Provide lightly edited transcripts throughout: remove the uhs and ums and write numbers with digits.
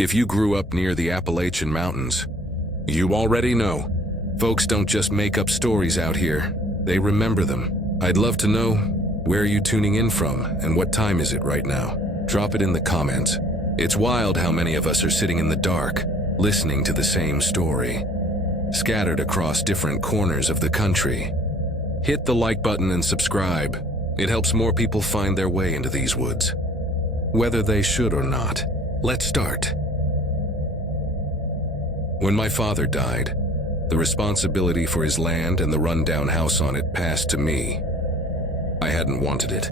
If you grew up near the Appalachian Mountains, you already know. Folks don't just make up stories out here, they remember them. I'd love to know, where are you tuning in from and what time is it right now? Drop it in the comments. It's wild how many of us are sitting in the dark, listening to the same story, scattered across different corners of the country. Hit the like button and subscribe. It helps more people find their way into these woods, whether they should or not. Let's start. When my father died, the responsibility for his land and the rundown house on it passed to me. I hadn't wanted it.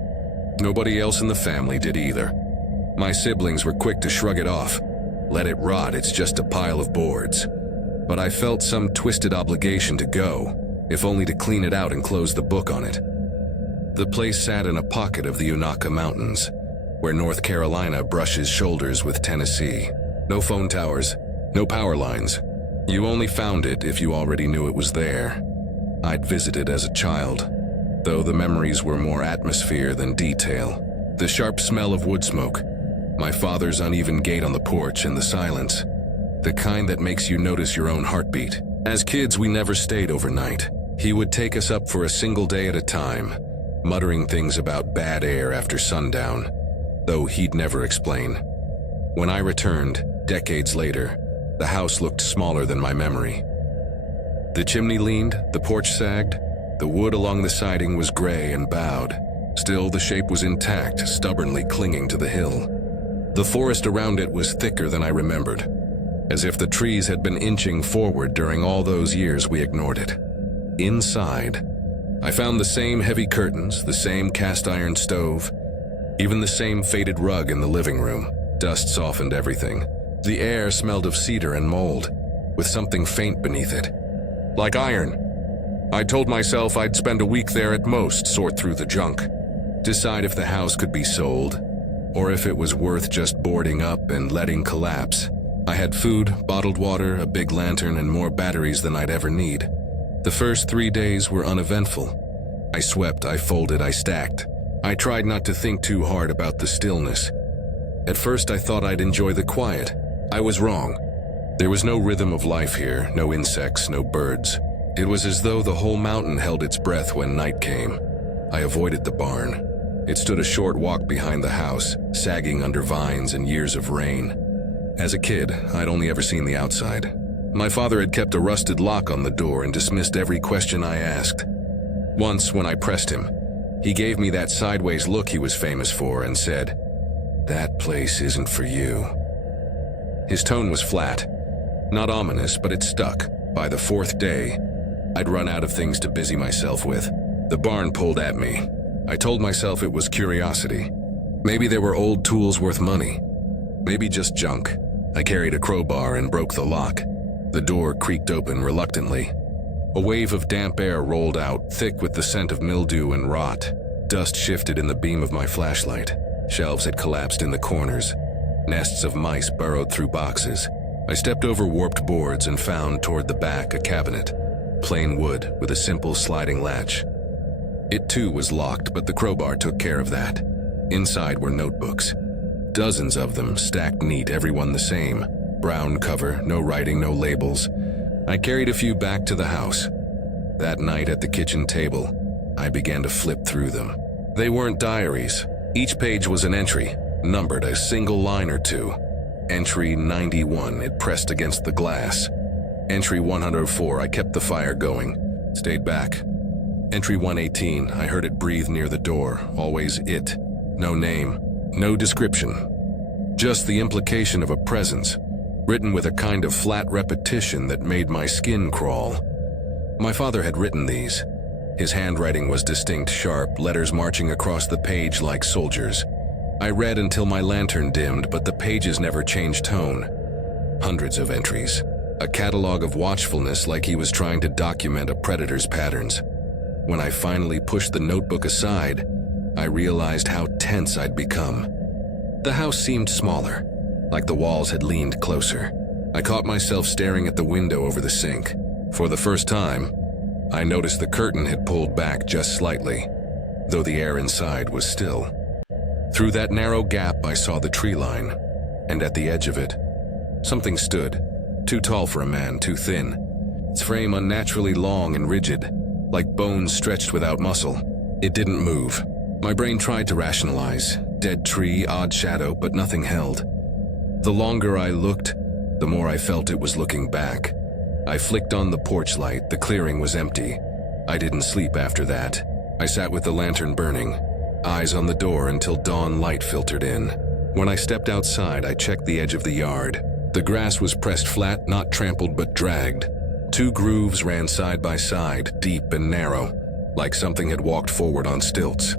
Nobody else in the family did either. My siblings were quick to shrug it off. Let it rot, it's just a pile of boards. But I felt some twisted obligation to go, if only to clean it out and close the book on it. The place sat in a pocket of the Unaka Mountains, where North Carolina brushes shoulders with Tennessee. No phone towers, no power lines. You only found it if you already knew it was there. I'd visited as a child, though the memories were more atmosphere than detail. The sharp smell of wood smoke, my father's uneven gait on the porch, and the silence, the kind that makes you notice your own heartbeat. As kids, we never stayed overnight. He would take us up for a single day at a time, muttering things about bad air after sundown, though he'd never explain. When I returned, decades later, the house looked smaller than my memory. The chimney leaned, the porch sagged, the wood along the siding was gray and bowed. Still, the shape was intact, stubbornly clinging to the hill. The forest around it was thicker than I remembered, as if the trees had been inching forward during all those years we ignored it. Inside, I found the same heavy curtains, the same cast-iron stove, even the same faded rug in the living room. Dust softened everything. The air smelled of cedar and mold, with something faint beneath it, like iron. I told myself I'd spend a week there at most, sort through the junk, decide if the house could be sold, or if it was worth just boarding up and letting collapse. I had food, bottled water, a big lantern, and more batteries than I'd ever need. The first 3 days were uneventful. I swept, I folded, I stacked. I tried not to think too hard about the stillness. At first I thought I'd enjoy the quiet. I was wrong. There was no rhythm of life here, no insects, no birds. It was as though the whole mountain held its breath when night came. I avoided the barn. It stood a short walk behind the house, sagging under vines and years of rain. As a kid, I'd only ever seen the outside. My father had kept a rusted lock on the door and dismissed every question I asked. Once, when I pressed him, he gave me that sideways look he was famous for and said, "That place isn't for you." His tone was flat, not ominous, but it stuck. By the 4th day, I'd run out of things to busy myself with. The barn pulled at me. I told myself it was curiosity. Maybe there were old tools worth money. Maybe just junk. I carried a crowbar and broke the lock. The door creaked open reluctantly. A wave of damp air rolled out, thick with the scent of mildew and rot. Dust shifted in the beam of my flashlight. Shelves had collapsed in the corners. Nests of mice burrowed through boxes. I stepped over warped boards and found, toward the back, a cabinet. Plain wood with a simple sliding latch. It too was locked, but the crowbar took care of that. Inside were notebooks. Dozens of them, stacked neat, every one the same. Brown cover, no writing, no labels. I carried a few back to the house. That night at the kitchen table, I began to flip through them. They weren't diaries. Each page was an entry, numbered a single line or two. Entry 91, it pressed against the glass. Entry 104, I kept the fire going, stayed back. Entry 118, I heard it breathe near the door, always it. No name, no description. Just the implication of a presence, written with a kind of flat repetition that made my skin crawl. My father had written these. His handwriting was distinct, sharp, letters marching across the page like soldiers. I read until my lantern dimmed, but the pages never changed tone. Hundreds of entries. A catalog of watchfulness, like he was trying to document a predator's patterns. When I finally pushed the notebook aside, I realized how tense I'd become. The house seemed smaller, like the walls had leaned closer. I caught myself staring at the window over the sink. For the first time, I noticed the curtain had pulled back just slightly, though the air inside was still. Through that narrow gap, I saw the tree line, and at the edge of it, Something stood, too tall for a man, too thin. Its frame unnaturally long and rigid, like bones stretched without muscle. It didn't move. My brain tried to rationalize. Dead tree, odd shadow, but nothing held. The longer I looked, the more I felt it was looking back. I flicked on the porch light. The clearing was empty. I didn't sleep after that. I sat with the lantern burning, eyes on the door until dawn light filtered in. When I stepped outside, I checked the edge of the yard. The grass was pressed flat, not trampled but dragged. 2 grooves ran side by side, deep and narrow, like something had walked forward on stilts.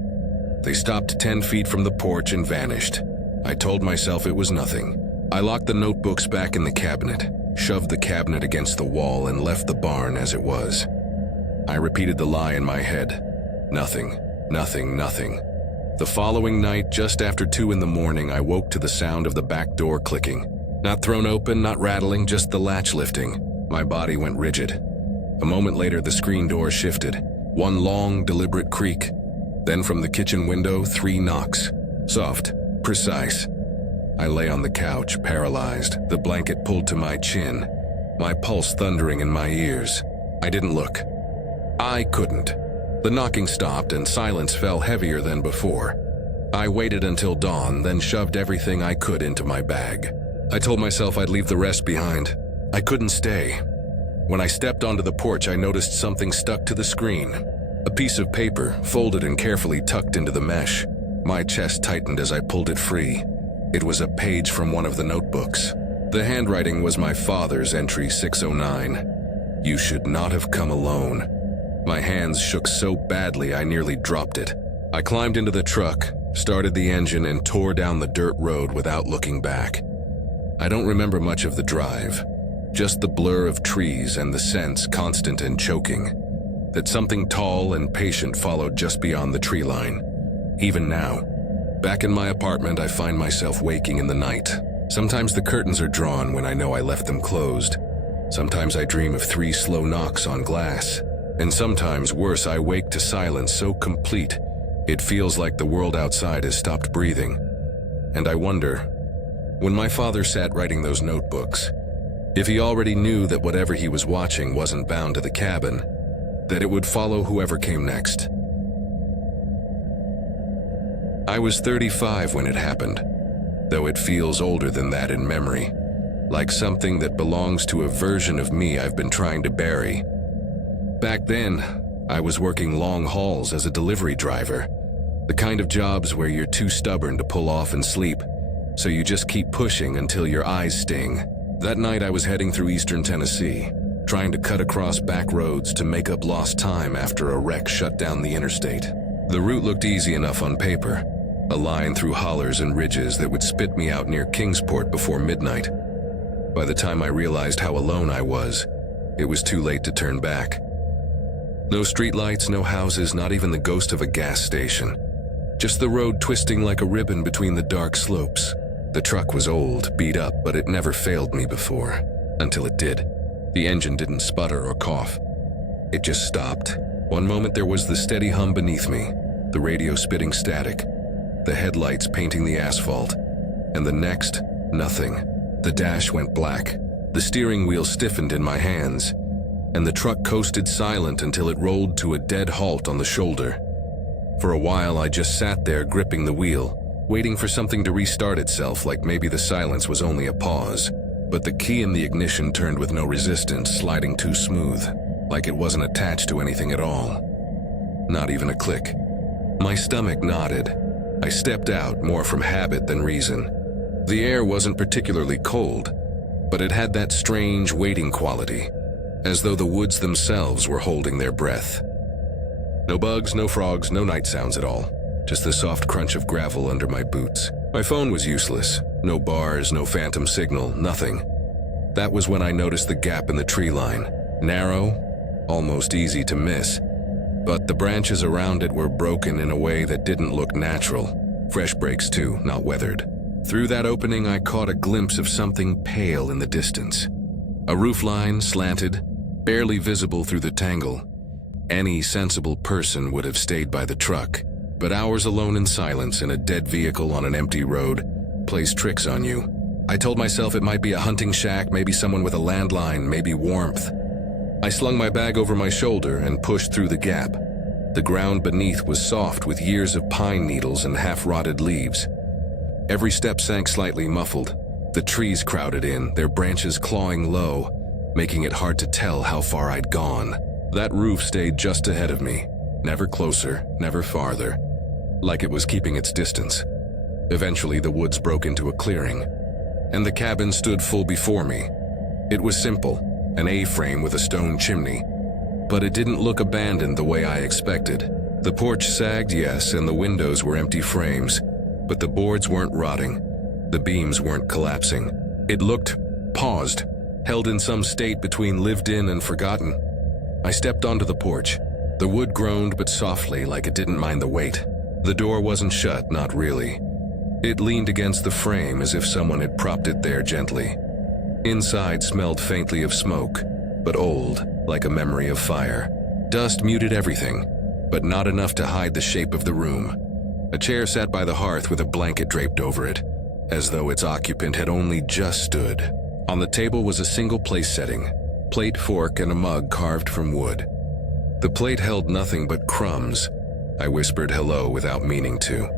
They stopped 10 feet from the porch and vanished. I told myself it was nothing. I locked the notebooks back in the cabinet, shoved the cabinet against the wall, and left the barn as it was. I repeated the lie in my head. Nothing, nothing, nothing. The following night, just after 2 in the morning, I woke to the sound of the back door clicking. Not thrown open, not rattling, just the latch lifting. My body went rigid. A moment later, the screen door shifted. 1 long, deliberate creak. Then from the kitchen window, 3 knocks. Soft, precise. I lay on the couch, paralyzed, the blanket pulled to my chin, my pulse thundering in my ears. I didn't look. I couldn't. The knocking stopped and silence fell heavier than before. I waited until dawn, then shoved everything I could into my bag. I told myself I'd leave the rest behind. I couldn't stay. When I stepped onto the porch, I noticed something stuck to the screen. A piece of paper, folded and carefully tucked into the mesh. My chest tightened as I pulled it free. It was a page from one of the notebooks. The handwriting was my father's entry 609. You should not have come alone. My hands shook so badly I nearly dropped it. I climbed into the truck, started the engine, and tore down the dirt road without looking back. I don't remember much of the drive, just the blur of trees and the sense, constant and choking, that something tall and patient followed just beyond the tree line. Even now, back in my apartment, I find myself waking in the night. Sometimes the curtains are drawn when I know I left them closed. Sometimes I dream of 3 slow knocks on glass. And sometimes, worse, I wake to silence so complete, it feels like the world outside has stopped breathing. And I wonder, when my father sat writing those notebooks, if he already knew that whatever he was watching wasn't bound to the cabin, that it would follow whoever came next. I was 35 when it happened, though it feels older than that in memory, like something that belongs to a version of me I've been trying to bury. Back then, I was working long hauls as a delivery driver, the kind of jobs where you're too stubborn to pull off and sleep, so you just keep pushing until your eyes sting. That night I was heading through eastern Tennessee, trying to cut across back roads to make up lost time after a wreck shut down the interstate. The route looked easy enough on paper, a line through hollers and ridges that would spit me out near Kingsport before midnight. By the time I realized how alone I was, it was too late to turn back. No streetlights, no houses, not even the ghost of a gas station. Just the road twisting like a ribbon between the dark slopes. The truck was old, beat up, but it never failed me before. Until it did. The engine didn't sputter or cough. It just stopped. One moment there was the steady hum beneath me, the radio spitting static, the headlights painting the asphalt, and the next, nothing. The dash went black. The steering wheel stiffened in my hands, and the truck coasted silent until it rolled to a dead halt on the shoulder. For a while I just sat there gripping the wheel, waiting for something to restart itself, like maybe the silence was only a pause. But the key in the ignition turned with no resistance, sliding too smooth, like it wasn't attached to anything at all. Not even a click. My stomach nodded. I stepped out, more from habit than reason. The air wasn't particularly cold, but it had that strange waiting quality, as though the woods themselves were holding their breath. No bugs, no frogs, no night sounds at all. Just the soft crunch of gravel under my boots. My phone was useless. No bars, no phantom signal, nothing. That was when I noticed the gap in the tree line. Narrow, almost easy to miss, but the branches around it were broken in a way that didn't look natural. Fresh breaks too, not weathered. Through that opening I caught a glimpse of something pale in the distance. A roofline, slanted, barely visible through the tangle. Any sensible person would have stayed by the truck, but hours alone in silence in a dead vehicle on an empty road plays tricks on you. I told myself it might be a hunting shack, maybe someone with a landline, maybe warmth. I slung my bag over my shoulder and pushed through the gap. The ground beneath was soft with years of pine needles and half-rotted leaves. Every step sank slightly, muffled. The trees crowded in, their branches clawing low, making it hard to tell how far I'd gone. That roof stayed just ahead of me, never closer, never farther, like it was keeping its distance. Eventually, the woods broke into a clearing, and the cabin stood full before me. It was simple, an A-frame with a stone chimney, but it didn't look abandoned the way I expected. The porch sagged, yes, and the windows were empty frames, but the boards weren't rotting. The beams weren't collapsing. It looked paused, held in some state between lived in and forgotten. I stepped onto the porch. The wood groaned, but softly, like it didn't mind the weight. The door wasn't shut, not really. It leaned against the frame as if someone had propped it there gently. Inside smelled faintly of smoke, but old, like a memory of fire. Dust muted everything, but not enough to hide the shape of the room. A chair sat by the hearth with a blanket draped over it, as though its occupant had only just stood. On the table was a single place setting, plate, fork, and a mug carved from wood. The plate held nothing but crumbs. I whispered hello without meaning to.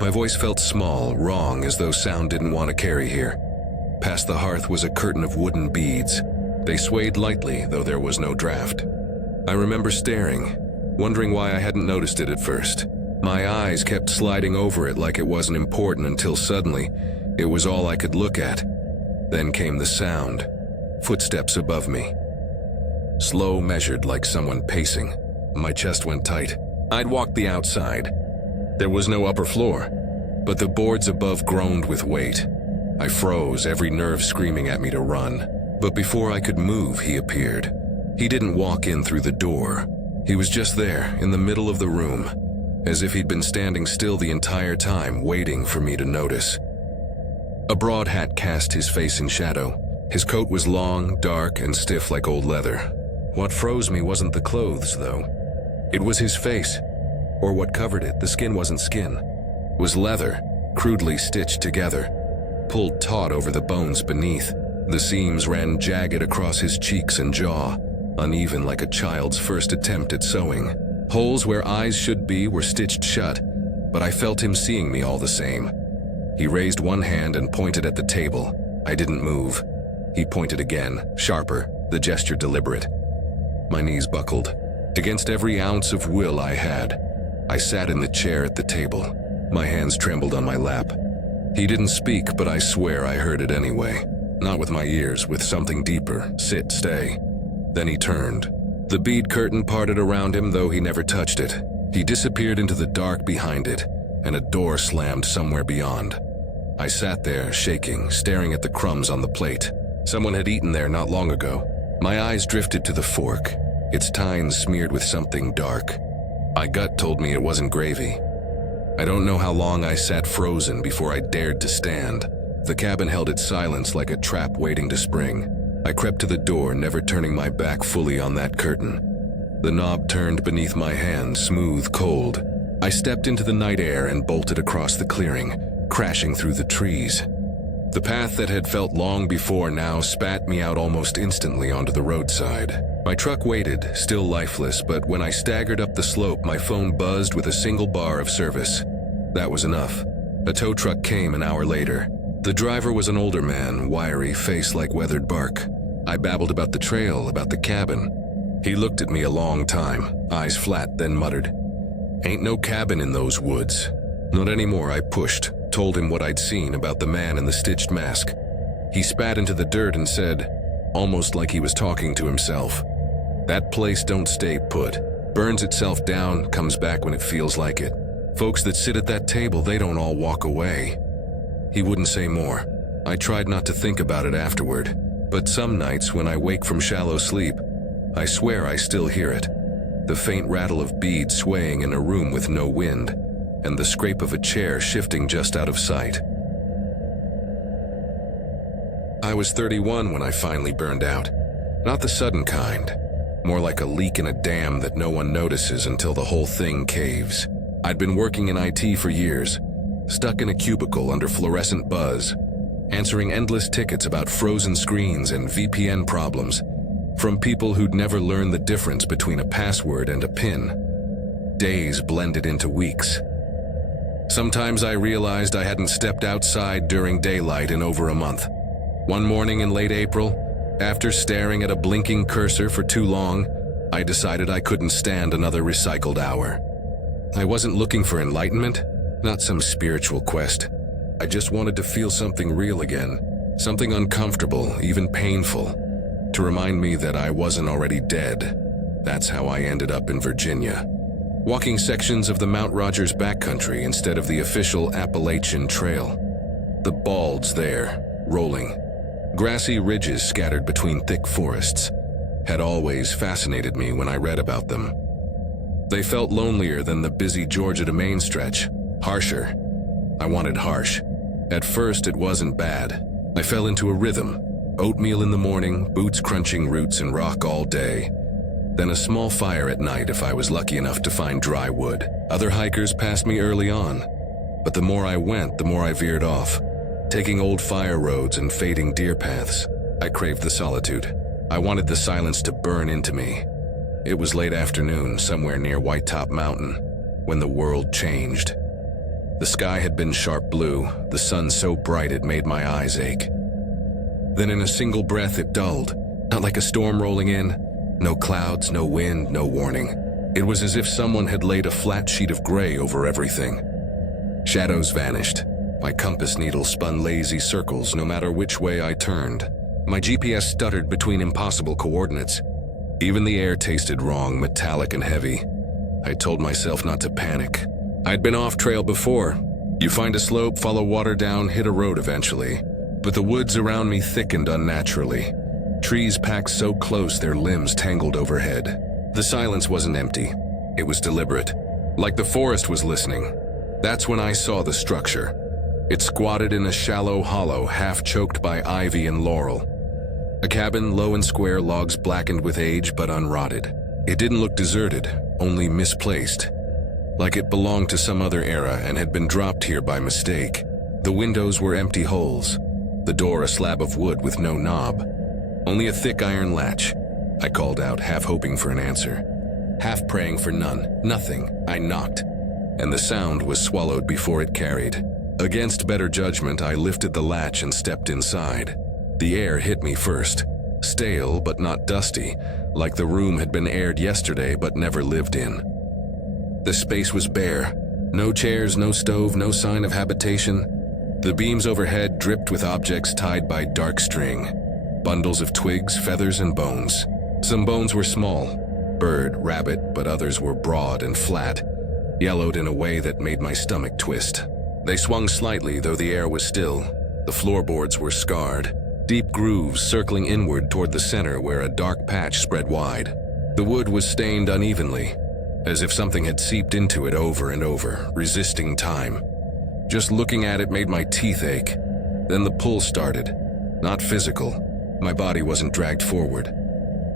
My voice felt small, wrong, as though sound didn't want to carry here. Past the hearth was a curtain of wooden beads. They swayed lightly, though there was no draft. I remember staring, wondering why I hadn't noticed it at first. My eyes kept sliding over it like it wasn't important until suddenly, it was all I could look at. Then came the sound. Footsteps above me. Slow, measured, like someone pacing. My chest went tight. I'd walked the outside. There was no upper floor, but the boards above groaned with weight. I froze, every nerve screaming at me to run. But before I could move, he appeared. He didn't walk in through the door. He was just there, in the middle of the room, as if he'd been standing still the entire time, waiting for me to notice. A broad hat cast his face in shadow. His coat was long, dark, and stiff like old leather. What froze me wasn't the clothes, though. It was his face, or what covered it. The skin wasn't skin. It was leather, crudely stitched together, pulled taut over the bones beneath. The seams ran jagged across his cheeks and jaw, uneven like a child's first attempt at sewing. Holes where eyes should be were stitched shut, but I felt him seeing me all the same. He raised one hand and pointed at the table. I didn't move. He pointed again, sharper, the gesture deliberate. My knees buckled. Against every ounce of will I had, I sat in the chair at the table. My hands trembled on my lap. He didn't speak, but I swear I heard it anyway. Not with my ears, with something deeper. Sit, stay. Then he turned. The bead curtain parted around him, though he never touched it. He disappeared into the dark behind it, and a door slammed somewhere beyond. I sat there, shaking, staring at the crumbs on the plate. Someone had eaten there not long ago. My eyes drifted to the fork, its tines smeared with something dark. My gut told me it wasn't gravy. I don't know how long I sat frozen before I dared to stand. The cabin held its silence like a trap waiting to spring. I crept to the door, never turning my back fully on that curtain. The knob turned beneath my hand, smooth, cold. I stepped into the night air and bolted across the clearing, crashing through the trees. The path that had felt long before now spat me out almost instantly onto the roadside. My truck waited, still lifeless, but when I staggered up the slope, my phone buzzed with a single bar of service. That was enough. A tow truck came an hour later. The driver was an older man, wiry, face like weathered bark. I babbled about the trail, about the cabin. He looked at me a long time, eyes flat, then muttered, "Ain't no cabin in those woods." Not anymore, I pushed, told him what I'd seen about the man in the stitched mask. He spat into the dirt and said, almost like he was talking to himself, "That place don't stay put. Burns itself down, comes back when it feels like it. Folks that sit at that table, they don't all walk away." He wouldn't say more. I tried not to think about it afterward, but some nights when I wake from shallow sleep, I swear I still hear it. The faint rattle of beads swaying in a room with no wind, and the scrape of a chair shifting just out of sight. I was 31 when I finally burned out. Not the sudden kind, more like a leak in a dam that no one notices until the whole thing caves. I'd been working in IT for years, stuck in a cubicle under fluorescent buzz, answering endless tickets about frozen screens and VPN problems from people who'd never learned the difference between a password and a PIN. Days blended into weeks. Sometimes I realized I hadn't stepped outside during daylight in over a month. One morning in late April, after staring at a blinking cursor for too long, I decided I couldn't stand another recycled hour. I wasn't looking for enlightenment, not some spiritual quest. I just wanted to feel something real again, something uncomfortable, even painful, to remind me that I wasn't already dead. That's how I ended up in Virginia, walking sections of the Mount Rogers backcountry instead of the official Appalachian trail. The balds there, rolling, grassy ridges scattered between thick forests, had always fascinated me when I read about them. They felt lonelier than the busy Georgia to Maine stretch, harsher. I wanted harsh. At first, it wasn't bad. I fell into a rhythm. Oatmeal in the morning, boots crunching roots and rock all day. Then a small fire at night if I was lucky enough to find dry wood. Other hikers passed me early on, but the more I went, the more I veered off, taking old fire roads and fading deer paths. I craved the solitude. I wanted the silence to burn into me. It was late afternoon, somewhere near White Top Mountain, when the world changed. The sky had been sharp blue, the sun so bright it made my eyes ache. Then in a single breath it dulled, not like a storm rolling in. No clouds, no wind, no warning. It was as if someone had laid a flat sheet of gray over everything. Shadows vanished. My compass needle spun lazy circles no matter which way I turned. My GPS stuttered between impossible coordinates. Even the air tasted wrong, metallic and heavy. I told myself not to panic. I'd been off trail before. You find a slope, follow water down, hit a road eventually. But the woods around me thickened unnaturally. Trees packed so close their limbs tangled overhead. The silence wasn't empty. It was deliberate, like the forest was listening. That's when I saw the structure. It squatted in a shallow hollow, half choked by ivy and laurel. A cabin, low and square, logs blackened with age but unrotted. It didn't look deserted, only misplaced. Like it belonged to some other era and had been dropped here by mistake. The windows were empty holes. The door a slab of wood with no knob. Only a thick iron latch. I called out, half hoping for an answer. Half praying for none. Nothing. I knocked. And the sound was swallowed before it carried. Against better judgment, I lifted the latch and stepped inside. The air hit me first. Stale but not dusty, like the room had been aired yesterday but never lived in. The space was bare. No chairs, no stove, no sign of habitation. The beams overhead dripped with objects tied by dark string. Bundles of twigs, feathers, and bones. Some bones were small, bird, rabbit, but others were broad and flat, yellowed in a way that made my stomach twist. They swung slightly, though the air was still. The floorboards were scarred, deep grooves circling inward toward the center where a dark patch spread wide. The wood was stained unevenly, as if something had seeped into it over and over, resisting time. Just looking at it made my teeth ache. Then the pull started. Not physical. My body wasn't dragged forward,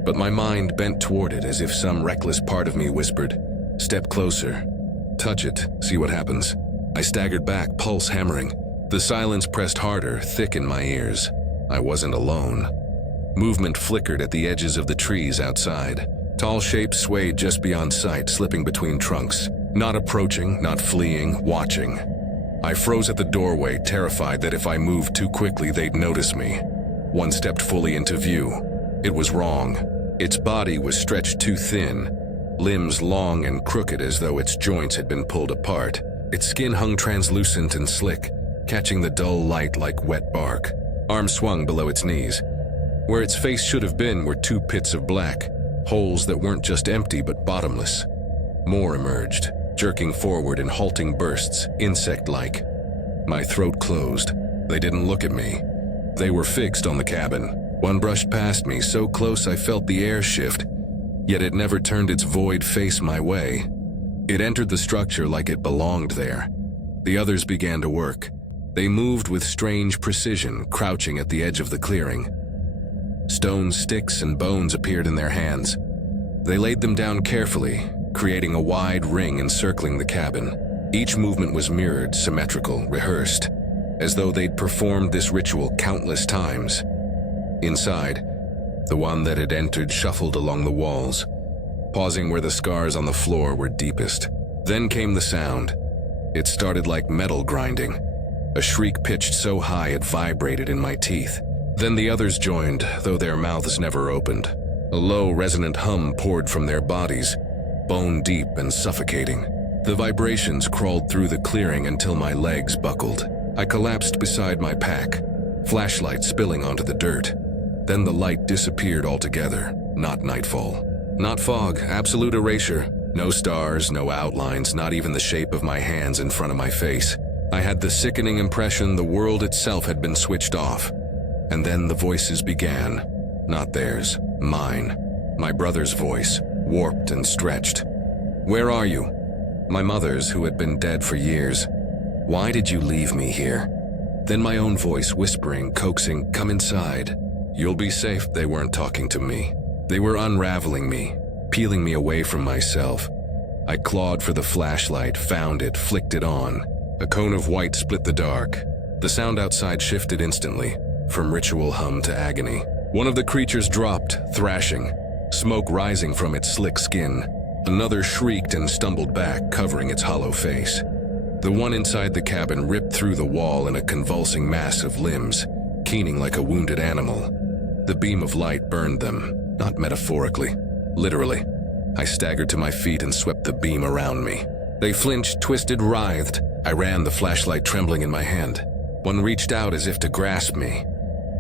but my mind bent toward it as if some reckless part of me whispered, "Step closer. Touch it. See what happens." I staggered back, pulse hammering. The silence pressed harder, thick in my ears. I wasn't alone. Movement flickered at the edges of the trees outside. Tall shapes swayed just beyond sight, slipping between trunks. Not approaching, not fleeing, watching. I froze at the doorway, terrified that if I moved too quickly, they'd notice me. One stepped fully into view. It was wrong. Its body was stretched too thin, limbs long and crooked as though its joints had been pulled apart. Its skin hung translucent and slick, catching the dull light like wet bark. Arms swung below its knees. Where its face should have been were two pits of black, holes that weren't just empty but bottomless. More emerged, jerking forward in halting bursts, insect-like. My throat closed. They didn't look at me. They were fixed on the cabin. One brushed past me, so close I felt the air shift, yet it never turned its void face my way. It entered the structure like it belonged there. The others began to work. They moved with strange precision, crouching at the edge of the clearing. Stones, sticks, and bones appeared in their hands. They laid them down carefully, creating a wide ring encircling the cabin. Each movement was mirrored, symmetrical, rehearsed. as though they'd performed this ritual countless times. Inside, the one that had entered shuffled along the walls, pausing where the scars on the floor were deepest. Then came the sound. It started like metal grinding, a shriek pitched so high it vibrated in my teeth. Then the others joined, though their mouths never opened. A low, resonant hum poured from their bodies, bone deep and suffocating. The vibrations crawled through the clearing until my legs buckled. I collapsed beside my pack, flashlight spilling onto the dirt. Then the light disappeared altogether. Not nightfall. Not fog, absolute erasure. No stars, no outlines, not even the shape of my hands in front of my face. I had the sickening impression the world itself had been switched off. And then the voices began. Not theirs, mine. My brother's voice, warped and stretched. "Where are you?" My mother's, who had been dead for years. "Why did you leave me here?" Then my own voice whispering, coaxing, "Come inside. You'll be safe." They weren't talking to me. They were unraveling me, peeling me away from myself. I clawed for the flashlight, found it, flicked it on. A cone of white split the dark. The sound outside shifted instantly, from ritual hum to agony. One of the creatures dropped, thrashing, smoke rising from its slick skin. Another shrieked and stumbled back, covering its hollow face. The one inside the cabin ripped through the wall in a convulsing mass of limbs, keening like a wounded animal. The beam of light burned them, not metaphorically, literally. I staggered to my feet and swept the beam around me. They flinched, twisted, writhed. I ran, the flashlight trembling in my hand. One reached out as if to grasp me,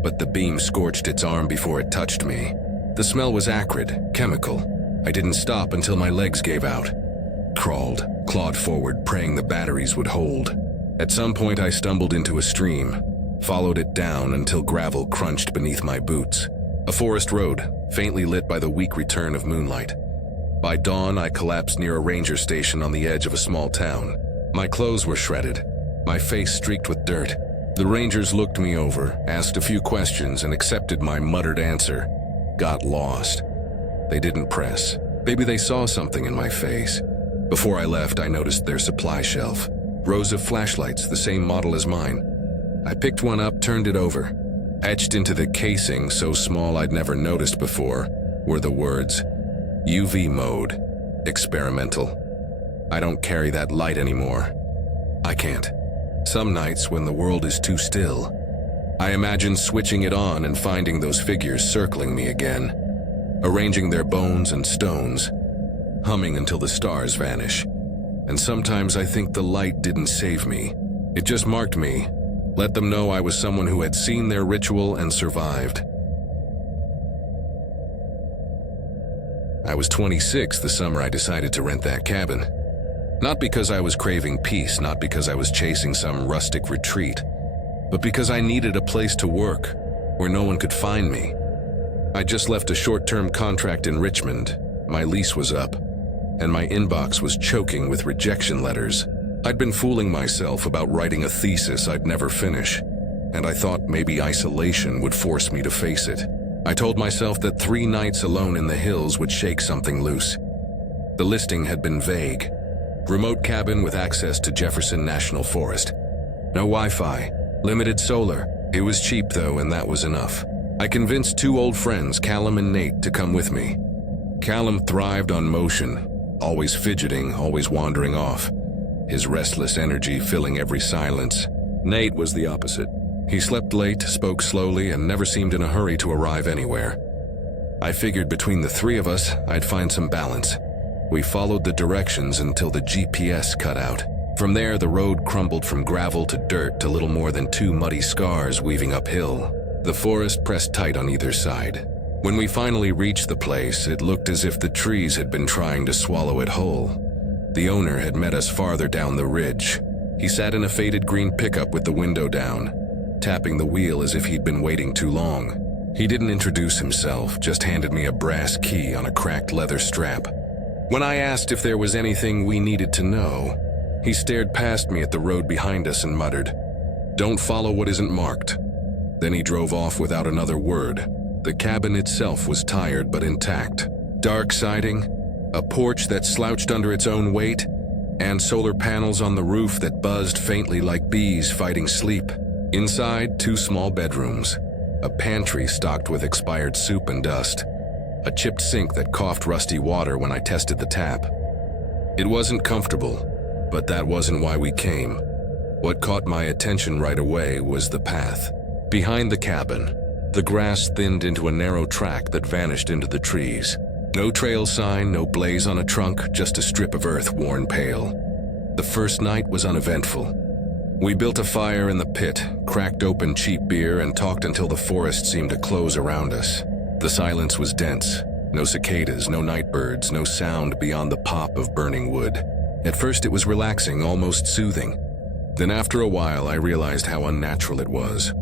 but the beam scorched its arm before it touched me. The smell was acrid, chemical. I didn't stop until my legs gave out. Crawled, clawed forward, praying the batteries would hold. At some point I stumbled into a stream, followed it down until gravel crunched beneath my boots. A forest road, faintly lit by the weak return of moonlight. By dawn, I collapsed near a ranger station on the edge of a small town. My clothes were shredded, my face streaked with dirt. The rangers looked me over, asked a few questions, and accepted my muttered answer. Got lost. They didn't press. Maybe they saw something in my face. Before I left, I noticed their supply shelf. Rows of flashlights, the same model as mine. I picked one up, turned it over. Etched into the casing, so small I'd never noticed before, were the words, UV mode, experimental. I don't carry that light anymore. I can't. Some nights when the world is too still, I imagine switching it on and finding those figures circling me again, arranging their bones and stones, humming until the stars vanish. And sometimes I think the light didn't save me. It just marked me, let them know I was someone who had seen their ritual and survived. I was 26 the summer I decided to rent that cabin. Not because I was craving peace, not because I was chasing some rustic retreat, but because I needed a place to work where no one could find me. I just left a short-term contract in Richmond. My lease was up, and my inbox was choking with rejection letters. I'd been fooling myself about writing a thesis I'd never finish, and I thought maybe isolation would force me to face it. I told myself that 3 nights alone in the hills would shake something loose. The listing had been vague. Remote cabin with access to Jefferson National Forest. No Wi-Fi, limited solar. It was cheap though, and that was enough. I convinced 2 old friends, Callum and Nate, to come with me. Callum thrived on motion, always fidgeting, always wandering off, his restless energy filling every silence. Nate was the opposite. He slept late, spoke slowly, and never seemed in a hurry to arrive anywhere. I figured between the 3 of us, I'd find some balance. We followed the directions until the GPS cut out. From there, the road crumbled from gravel to dirt to little more than 2 muddy scars weaving uphill. The forest pressed tight on either side. When we finally reached the place, it looked as if the trees had been trying to swallow it whole. The owner had met us farther down the ridge. He sat in a faded green pickup with the window down, tapping the wheel as if he'd been waiting too long. He didn't introduce himself, just handed me a brass key on a cracked leather strap. When I asked if there was anything we needed to know, he stared past me at the road behind us and muttered, "Don't follow what isn't marked." Then he drove off without another word. The cabin itself was tired but intact. Dark siding, a porch that slouched under its own weight, and solar panels on the roof that buzzed faintly like bees fighting sleep. Inside, 2 small bedrooms, a pantry stocked with expired soup and dust, a chipped sink that coughed rusty water when I tested the tap. It wasn't comfortable, but that wasn't why we came. What caught my attention right away was the path. Behind the cabin, the grass thinned into a narrow track that vanished into the trees. No trail sign, no blaze on a trunk, just a strip of earth worn pale. The first night was uneventful. We built a fire in the pit, cracked open cheap beer, and talked until the forest seemed to close around us. The silence was dense. No cicadas, no night birds, no sound beyond the pop of burning wood. At first it was relaxing, almost soothing. Then after a while I realized how unnatural it was.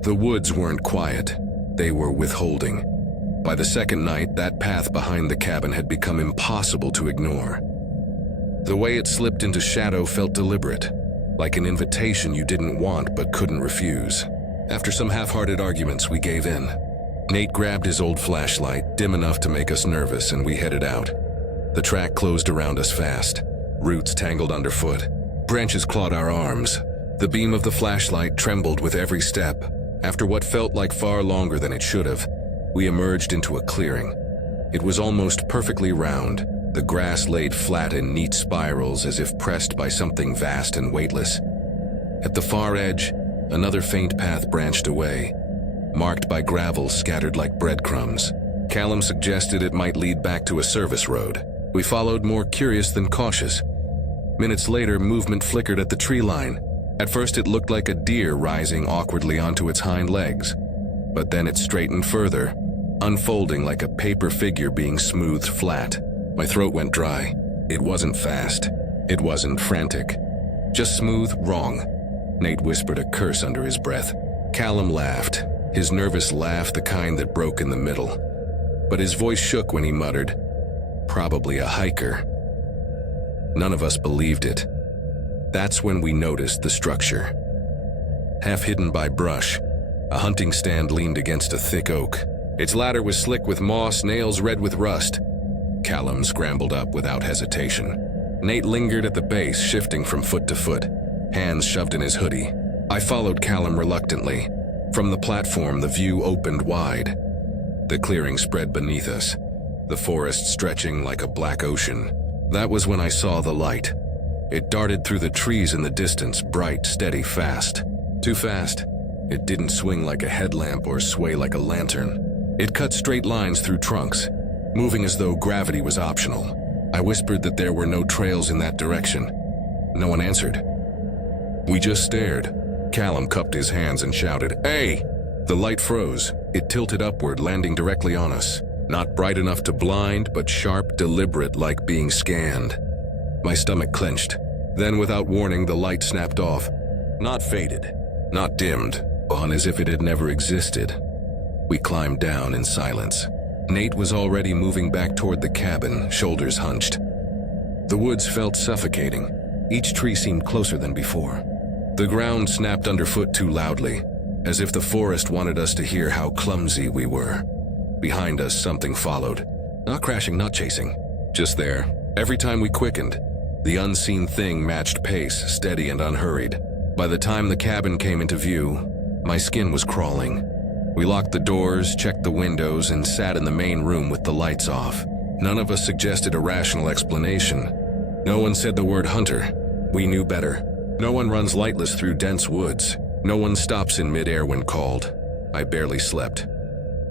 The woods weren't quiet. They were withholding. By the second night, that path behind the cabin had become impossible to ignore. The way it slipped into shadow felt deliberate, like an invitation you didn't want but couldn't refuse. After some half-hearted arguments, we gave in. Nate grabbed his old flashlight, dim enough to make us nervous, and we headed out. The track closed around us fast. Roots tangled underfoot. Branches clawed our arms. The beam of the flashlight trembled with every step. After what felt like far longer than it should have, we emerged into a clearing. It was almost perfectly round. The grass laid flat in neat spirals as if pressed by something vast and weightless. At the far edge, another faint path branched away, marked by gravel scattered like breadcrumbs. Callum suggested it might lead back to a service road. We followed, more curious than cautious. Minutes later, movement flickered at the tree line. At first it looked like a deer rising awkwardly onto its hind legs, but then it straightened further, unfolding like a paper figure being smoothed flat. My throat went dry. It wasn't fast. It wasn't frantic. Just smooth, wrong. Nate whispered a curse under his breath. Callum laughed, his nervous laugh, the kind that broke in the middle. But his voice shook when he muttered, "Probably a hiker." None of us believed it. That's when we noticed the structure. Half hidden by brush, a hunting stand leaned against a thick oak. Its ladder was slick with moss, nails red with rust. Callum scrambled up without hesitation. Nate lingered at the base, shifting from foot to foot, hands shoved in his hoodie. I followed Callum reluctantly. From the platform, the view opened wide. The clearing spread beneath us, the forest stretching like a black ocean. That was when I saw the light. It darted through the trees in the distance, bright, steady, fast. Too fast. It didn't swing like a headlamp or sway like a lantern. It cut straight lines through trunks, moving as though gravity was optional. I whispered that there were no trails in that direction. No one answered. We just stared. Callum cupped his hands and shouted, "Hey!" The light froze. It tilted upward, landing directly on us. Not bright enough to blind, but sharp, deliberate, like being scanned. My stomach clenched. Then, without warning, the light snapped off. Not faded, not dimmed, on as if it had never existed. We climbed down in silence. Nate was already moving back toward the cabin, shoulders hunched. The woods felt suffocating. Each tree seemed closer than before. The ground snapped underfoot too loudly, as if the forest wanted us to hear how clumsy we were. Behind us, something followed. Not crashing, not chasing. Just there. Every time we quickened, the unseen thing matched pace, steady and unhurried. By the time the cabin came into view, my skin was crawling. We locked the doors, checked the windows, and sat in the main room with the lights off. None of us suggested a rational explanation. No one said the word hunter. We knew better. No one runs lightless through dense woods. No one stops in midair when called. I barely slept.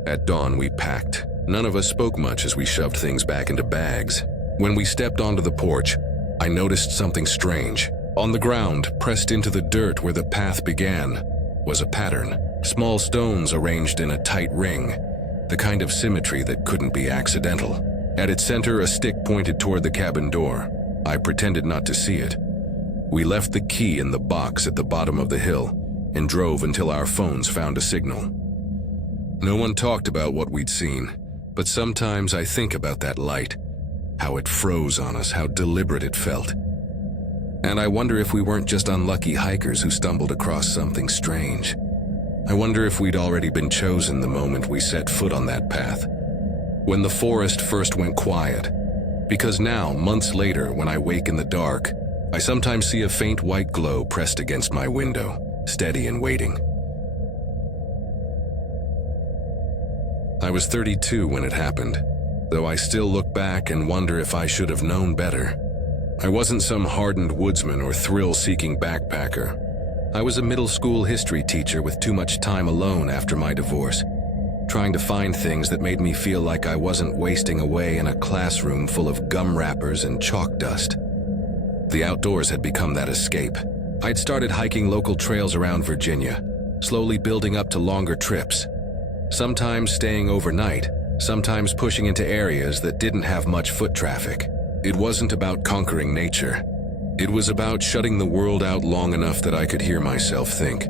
At dawn, we packed. None of us spoke much as we shoved things back into bags. When we stepped onto the porch, I noticed something strange. On the ground, pressed into the dirt where the path began, was a pattern. Small stones arranged in a tight ring, the kind of symmetry that couldn't be accidental. At its center, a stick pointed toward the cabin door. I pretended not to see it. We left the key in the box at the bottom of the hill and drove until our phones found a signal. No one talked about what we'd seen, but sometimes I think about that light, how it froze on us, how deliberate it felt. And I wonder if we weren't just unlucky hikers who stumbled across something strange. I wonder if we'd already been chosen the moment we set foot on that path, when the forest first went quiet. Because now, months later, when I wake in the dark, I sometimes see a faint white glow pressed against my window, steady and waiting. I was 32 when it happened, though I still look back and wonder if I should have known better. I wasn't some hardened woodsman or thrill-seeking backpacker. I was a middle school history teacher with too much time alone after my divorce, trying to find things that made me feel like I wasn't wasting away in a classroom full of gum wrappers and chalk dust. The outdoors had become that escape. I'd started hiking local trails around Virginia, slowly building up to longer trips, sometimes staying overnight, sometimes pushing into areas that didn't have much foot traffic. It wasn't about conquering nature. It was about shutting the world out long enough that I could hear myself think.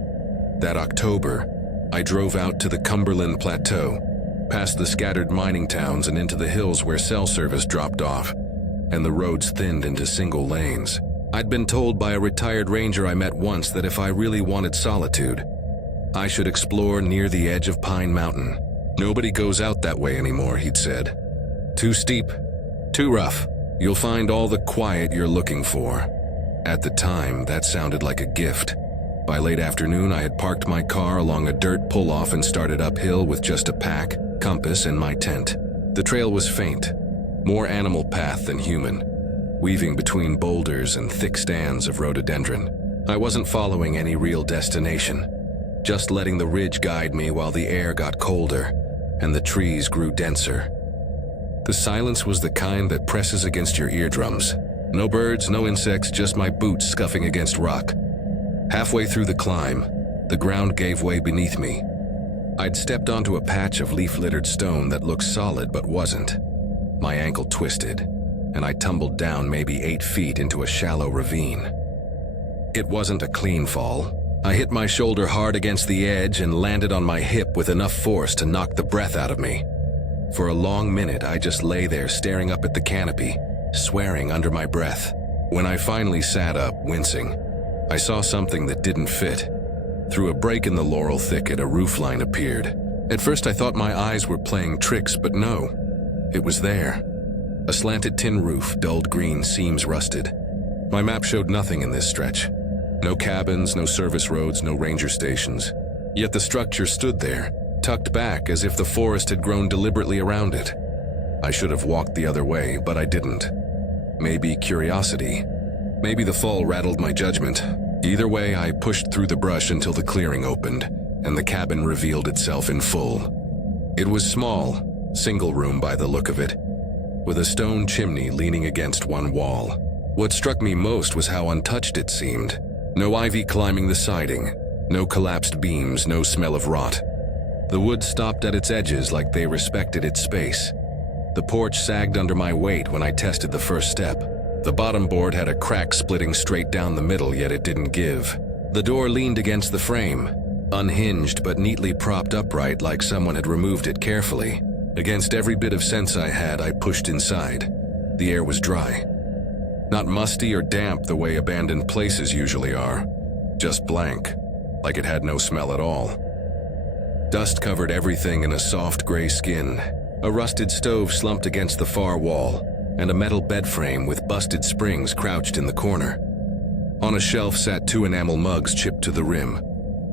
That October, I drove out to the Cumberland Plateau, past the scattered mining towns and into the hills where cell service dropped off, and the roads thinned into single lanes. I'd been told by a retired ranger I met once that if I really wanted solitude, I should explore near the edge of Pine Mountain. Nobody goes out that way anymore, he'd said. Too steep, too rough. You'll find all the quiet you're looking for. At the time, that sounded like a gift. By late afternoon, I had parked my car along a dirt pull-off and started uphill with just a pack, compass, and my tent. The trail was faint, more animal path than human, weaving between boulders and thick stands of rhododendron. I wasn't following any real destination, just letting the ridge guide me while the air got colder and the trees grew denser. The silence was the kind that presses against your eardrums. No birds, no insects, just my boots scuffing against rock. Halfway through the climb, the ground gave way beneath me. I'd stepped onto a patch of leaf-littered stone that looked solid but wasn't. My ankle twisted, and I tumbled down maybe 8 feet into a shallow ravine. It wasn't a clean fall. I hit my shoulder hard against the edge and landed on my hip with enough force to knock the breath out of me. For a long minute, I just lay there staring up at the canopy, swearing under my breath. When I finally sat up, wincing, I saw something that didn't fit. Through a break in the laurel thicket, a roofline appeared. At first I thought my eyes were playing tricks, but no, it was there. A slanted tin roof, dulled green, seams rusted. My map showed nothing in this stretch. No cabins, no service roads, no ranger stations. Yet the structure stood there, tucked back as if the forest had grown deliberately around it. I should have walked the other way, but I didn't. Maybe curiosity. Maybe the fall rattled my judgment. Either way, I pushed through the brush until the clearing opened, and the cabin revealed itself in full. It was small, single room by the look of it, with a stone chimney leaning against one wall. What struck me most was how untouched it seemed. No ivy climbing the siding, no collapsed beams, no smell of rot. The wood stopped at its edges like they respected its space. The porch sagged under my weight when I tested the first step. The bottom board had a crack splitting straight down the middle, yet it didn't give. The door leaned against the frame, unhinged but neatly propped upright like someone had removed it carefully. Against every bit of sense I had, I pushed inside. The air was dry. Not musty or damp the way abandoned places usually are. Just blank, like it had no smell at all. Dust covered everything in a soft gray skin. A rusted stove slumped against the far wall, and a metal bed frame with busted springs crouched in the corner. On a shelf sat 2 enamel mugs chipped to the rim,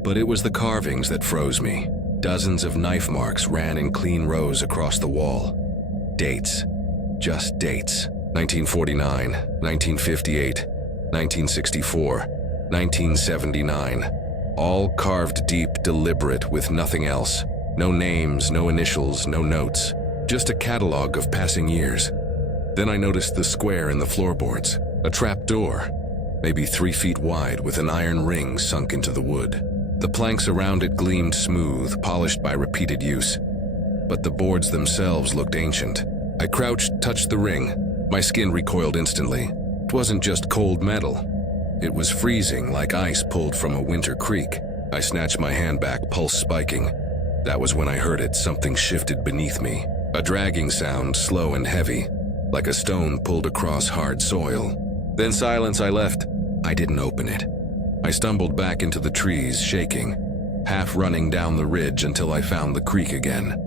but it was the carvings that froze me. Dozens of knife marks ran in clean rows across the wall. Dates. Just dates. 1949, 1958, 1964, 1979. All carved deep, deliberate, with nothing else. No names, no initials, no notes. Just a catalog of passing years. Then I noticed the square in the floorboards. A trapdoor, maybe 3 feet wide with an iron ring sunk into the wood. The planks around it gleamed smooth, polished by repeated use. But the boards themselves looked ancient. I crouched, touched the ring. My skin recoiled instantly. It wasn't just cold metal. It was freezing, like ice pulled from a winter creek. I snatched my hand back, pulse spiking. That was when I heard it. Something shifted beneath me. A dragging sound, slow and heavy, like a stone pulled across hard soil. Then silence. I left. I didn't open it. I stumbled back into the trees, shaking, half running down the ridge until I found the creek again.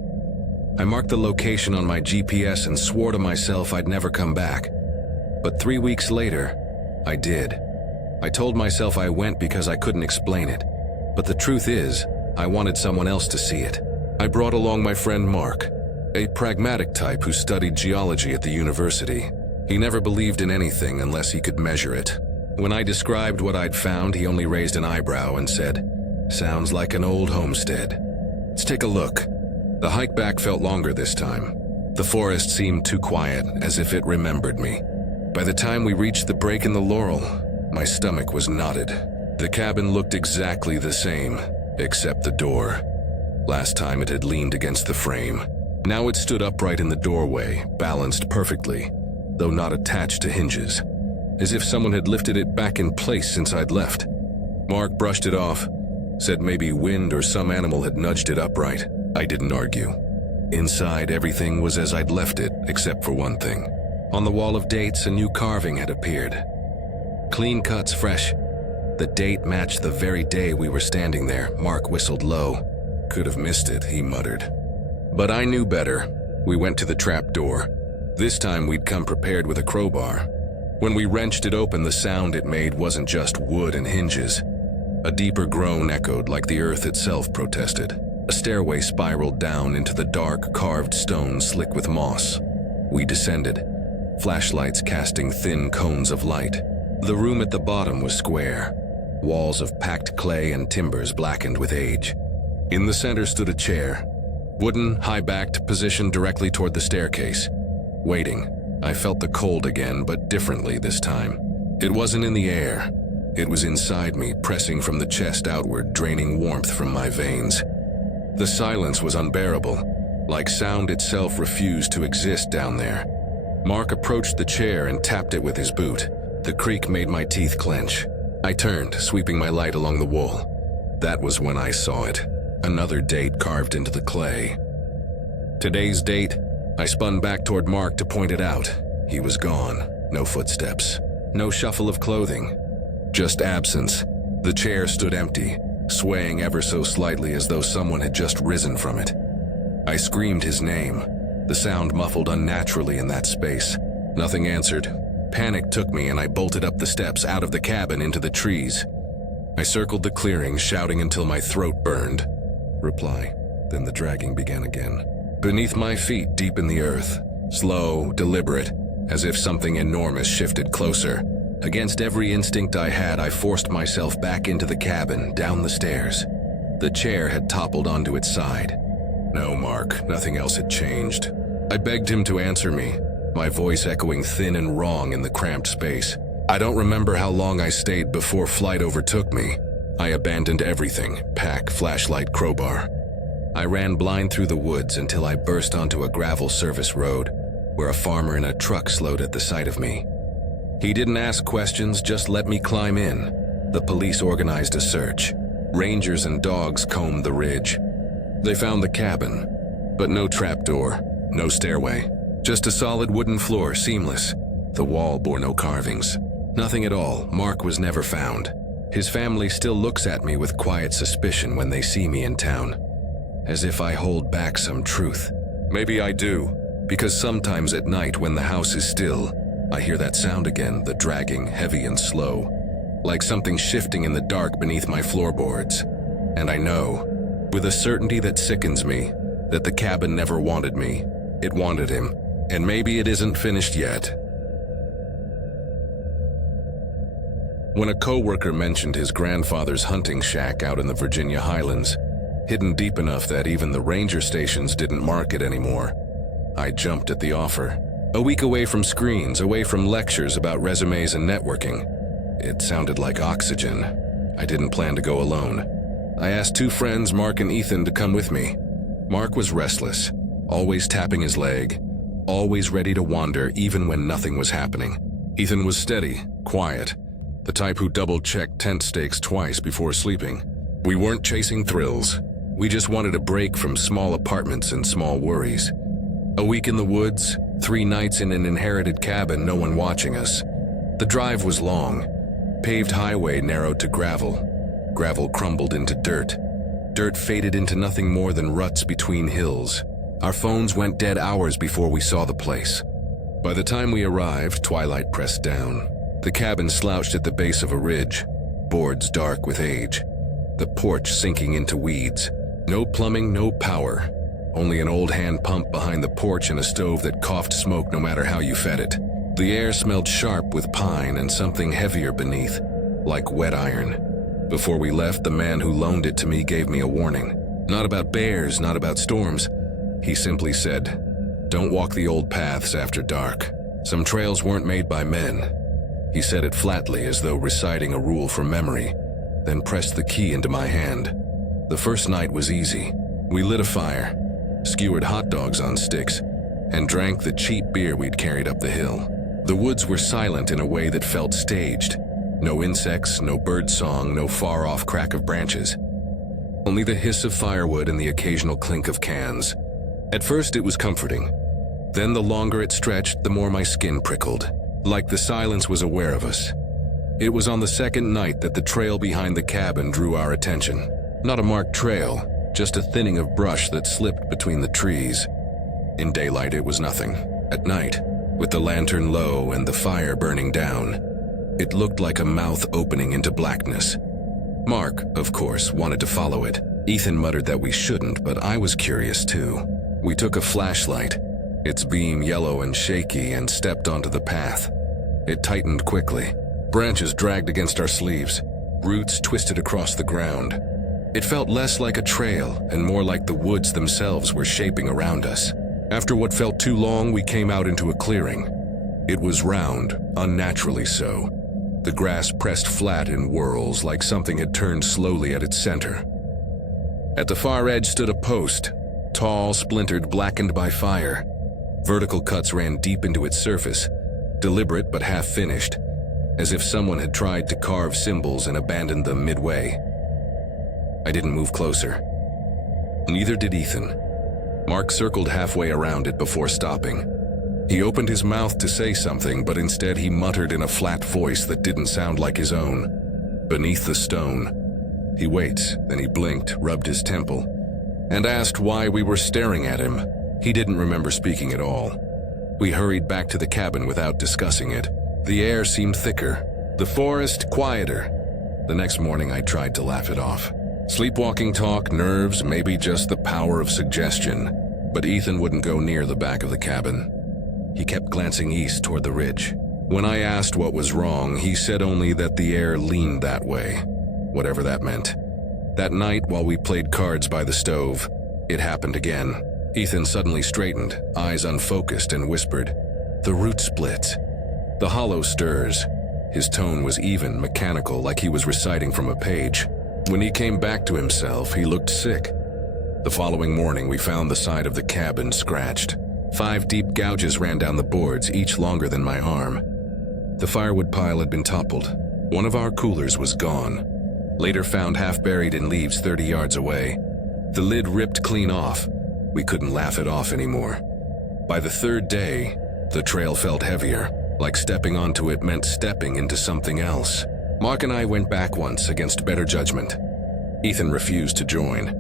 I marked the location on my GPS and swore to myself I'd never come back. But 3 weeks later, I did. I told myself I went because I couldn't explain it. But the truth is, I wanted someone else to see it. I brought along my friend Mark, a pragmatic type who studied geology at the university. He never believed in anything unless he could measure it. When I described what I'd found, he only raised an eyebrow and said, "Sounds like an old homestead. Let's take a look." The hike back felt longer this time. The forest seemed too quiet, as if it remembered me. By the time we reached the break in the laurel, my stomach was knotted. The cabin looked exactly the same, except the door. Last time it had leaned against the frame. Now it stood upright in the doorway, balanced perfectly, though not attached to hinges, as if someone had lifted it back in place since I'd left. Mark brushed it off, said maybe wind or some animal had nudged it upright. I didn't argue. Inside, everything was as I'd left it, except for one thing. On the wall of dates, a new carving had appeared. Clean cuts, fresh. The date matched the very day we were standing there. Mark whistled low. "Could have missed it," he muttered. But I knew better. We went to the trapdoor. This time we'd come prepared with a crowbar. When we wrenched it open, the sound it made wasn't just wood and hinges. A deeper groan echoed like the earth itself protested. A stairway spiraled down into the dark, carved stone slick with moss. We descended, flashlights casting thin cones of light. The room at the bottom was square, walls of packed clay and timbers blackened with age. In the center stood a chair, wooden, high-backed, positioned directly toward the staircase. Waiting, I felt the cold again, but differently this time. It wasn't in the air. It was inside me, pressing from the chest outward, draining warmth from my veins. The silence was unbearable, like sound itself refused to exist down there. Mark approached the chair and tapped it with his boot. The creak made my teeth clench. I turned, sweeping my light along the wall. That was when I saw it. Another date carved into the clay. Today's date. I spun back toward Mark to point it out. He was gone. No footsteps. No shuffle of clothing. Just absence. The chair stood empty, swaying ever so slightly as though someone had just risen from it. I screamed his name. The sound muffled unnaturally in that space. Nothing answered. Panic took me and I bolted up the steps out of the cabin into the trees. I circled the clearing, shouting until my throat burned. Reply. Then the dragging began again. Beneath my feet, deep in the earth. Slow, deliberate, as if something enormous shifted closer. Against every instinct I had, I forced myself back into the cabin, down the stairs. The chair had toppled onto its side. No, Mark, nothing else had changed. I begged him to answer me, my voice echoing thin and wrong in the cramped space. I don't remember how long I stayed before flight overtook me. I abandoned everything, pack, flashlight, crowbar. I ran blind through the woods until I burst onto a gravel service road, where a farmer in a truck slowed at the sight of me. He didn't ask questions, just let me climb in. The police organized a search. Rangers and dogs combed the ridge. They found the cabin, but no trapdoor, no stairway. Just a solid wooden floor, seamless. The wall bore no carvings. Nothing at all. Mark was never found. His family still looks at me with quiet suspicion when they see me in town, as if I hold back some truth. Maybe I do, because sometimes at night when the house is still, I hear that sound again, the dragging, heavy and slow, like something shifting in the dark beneath my floorboards. And I know, with a certainty that sickens me, that the cabin never wanted me. It wanted him, and maybe it isn't finished yet. When a coworker mentioned his grandfather's hunting shack out in the Virginia highlands, hidden deep enough that even the ranger stations didn't mark it anymore, I jumped at the offer. A week away from screens, away from lectures about resumes and networking. It sounded like oxygen. I didn't plan to go alone. I asked two friends, Mark and Ethan, to come with me. Mark was restless, always tapping his leg, always ready to wander even when nothing was happening. Ethan was steady, quiet, the type who double-checked tent stakes twice before sleeping. We weren't chasing thrills. We just wanted a break from small apartments and small worries. A week in the woods, 3 nights in an inherited cabin, no one watching us. The drive was long. Paved highway narrowed to gravel. Gravel crumbled into dirt. Dirt faded into nothing more than ruts between hills. Our phones went dead hours before we saw the place. By the time we arrived, twilight pressed down. The cabin slouched at the base of a ridge, boards dark with age. The porch sinking into weeds. No plumbing, no power. Only an old hand pump behind the porch and a stove that coughed smoke no matter how you fed it. The air smelled sharp with pine and something heavier beneath, like wet iron. Before we left, the man who loaned it to me gave me a warning. Not about bears, not about storms. He simply said, "Don't walk the old paths after dark. Some trails weren't made by men." He said it flatly, as though reciting a rule from memory, then pressed the key into my hand. The first night was easy. We lit a fire, skewered hot dogs on sticks, and drank the cheap beer we'd carried up the hill. The woods were silent in a way that felt staged. No insects, no bird song, no far-off crack of branches. Only the hiss of firewood and the occasional clink of cans. At first it was comforting. Then the longer it stretched, the more my skin prickled, like the silence was aware of us. It was on the second night that the trail behind the cabin drew our attention. Not a marked trail, just a thinning of brush that slipped between the trees. In daylight it was nothing. At night, with the lantern low and the fire burning down, it looked like a mouth opening into blackness. Mark, of course, wanted to follow it. Ethan muttered that we shouldn't, but I was curious too. We took a flashlight, its beam yellow and shaky, and stepped onto the path. It tightened quickly. Branches dragged against our sleeves. Roots twisted across the ground. It felt less like a trail and more like the woods themselves were shaping around us. After what felt too long, we came out into a clearing. It was round, unnaturally so. The grass pressed flat in whorls like something had turned slowly at its center. At the far edge stood a post, tall, splintered, blackened by fire. Vertical cuts ran deep into its surface, deliberate but half-finished, as if someone had tried to carve symbols and abandoned them midway. I didn't move closer. Neither did Ethan. Mark circled halfway around it before stopping. He opened his mouth to say something, but instead he muttered in a flat voice that didn't sound like his own. Beneath the stone. He waits, then he blinked, rubbed his temple, and asked why we were staring at him. He didn't remember speaking at all. We hurried back to the cabin without discussing it. The air seemed thicker, the forest quieter. The next morning I tried to laugh it off. Sleepwalking talk, nerves, maybe just the power of suggestion. But Ethan wouldn't go near the back of the cabin. He kept glancing east toward the ridge. When I asked what was wrong, he said only that the air leaned that way, whatever that meant. That night, while we played cards by the stove, it happened again. Ethan suddenly straightened, eyes unfocused, and whispered, "The root splits." The hollow stirs. His tone was even, mechanical, like he was reciting from a page. When he came back to himself, he looked sick. The following morning, we found the side of the cabin scratched. 5 deep gouges ran down the boards, each longer than my arm. The firewood pile had been toppled. One of our coolers was gone. Later found half buried in leaves 30 yards away. The lid ripped clean off. We couldn't laugh it off anymore. By the third day, the trail felt heavier, like stepping onto it meant stepping into something else. Mark and I went back once against better judgment. Ethan refused to join.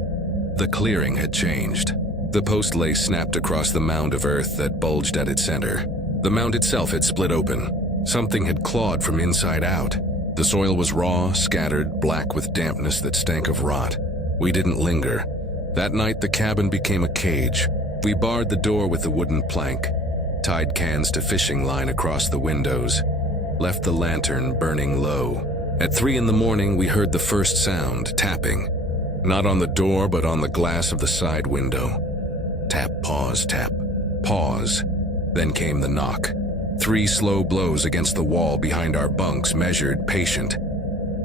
The clearing had changed. The post lay snapped across the mound of earth that bulged at its center. The mound itself had split open. Something had clawed from inside out. The soil was raw, scattered, black with dampness that stank of rot. We didn't linger. That night the cabin became a cage. We barred the door with a wooden plank, tied cans to fishing line across the windows, left the lantern burning low. At 3 in the morning we heard the first sound, tapping. Not on the door, but on the glass of the side window. Tap, pause, tap, pause. Then came the knock. 3 slow blows against the wall behind our bunks, measured, patient.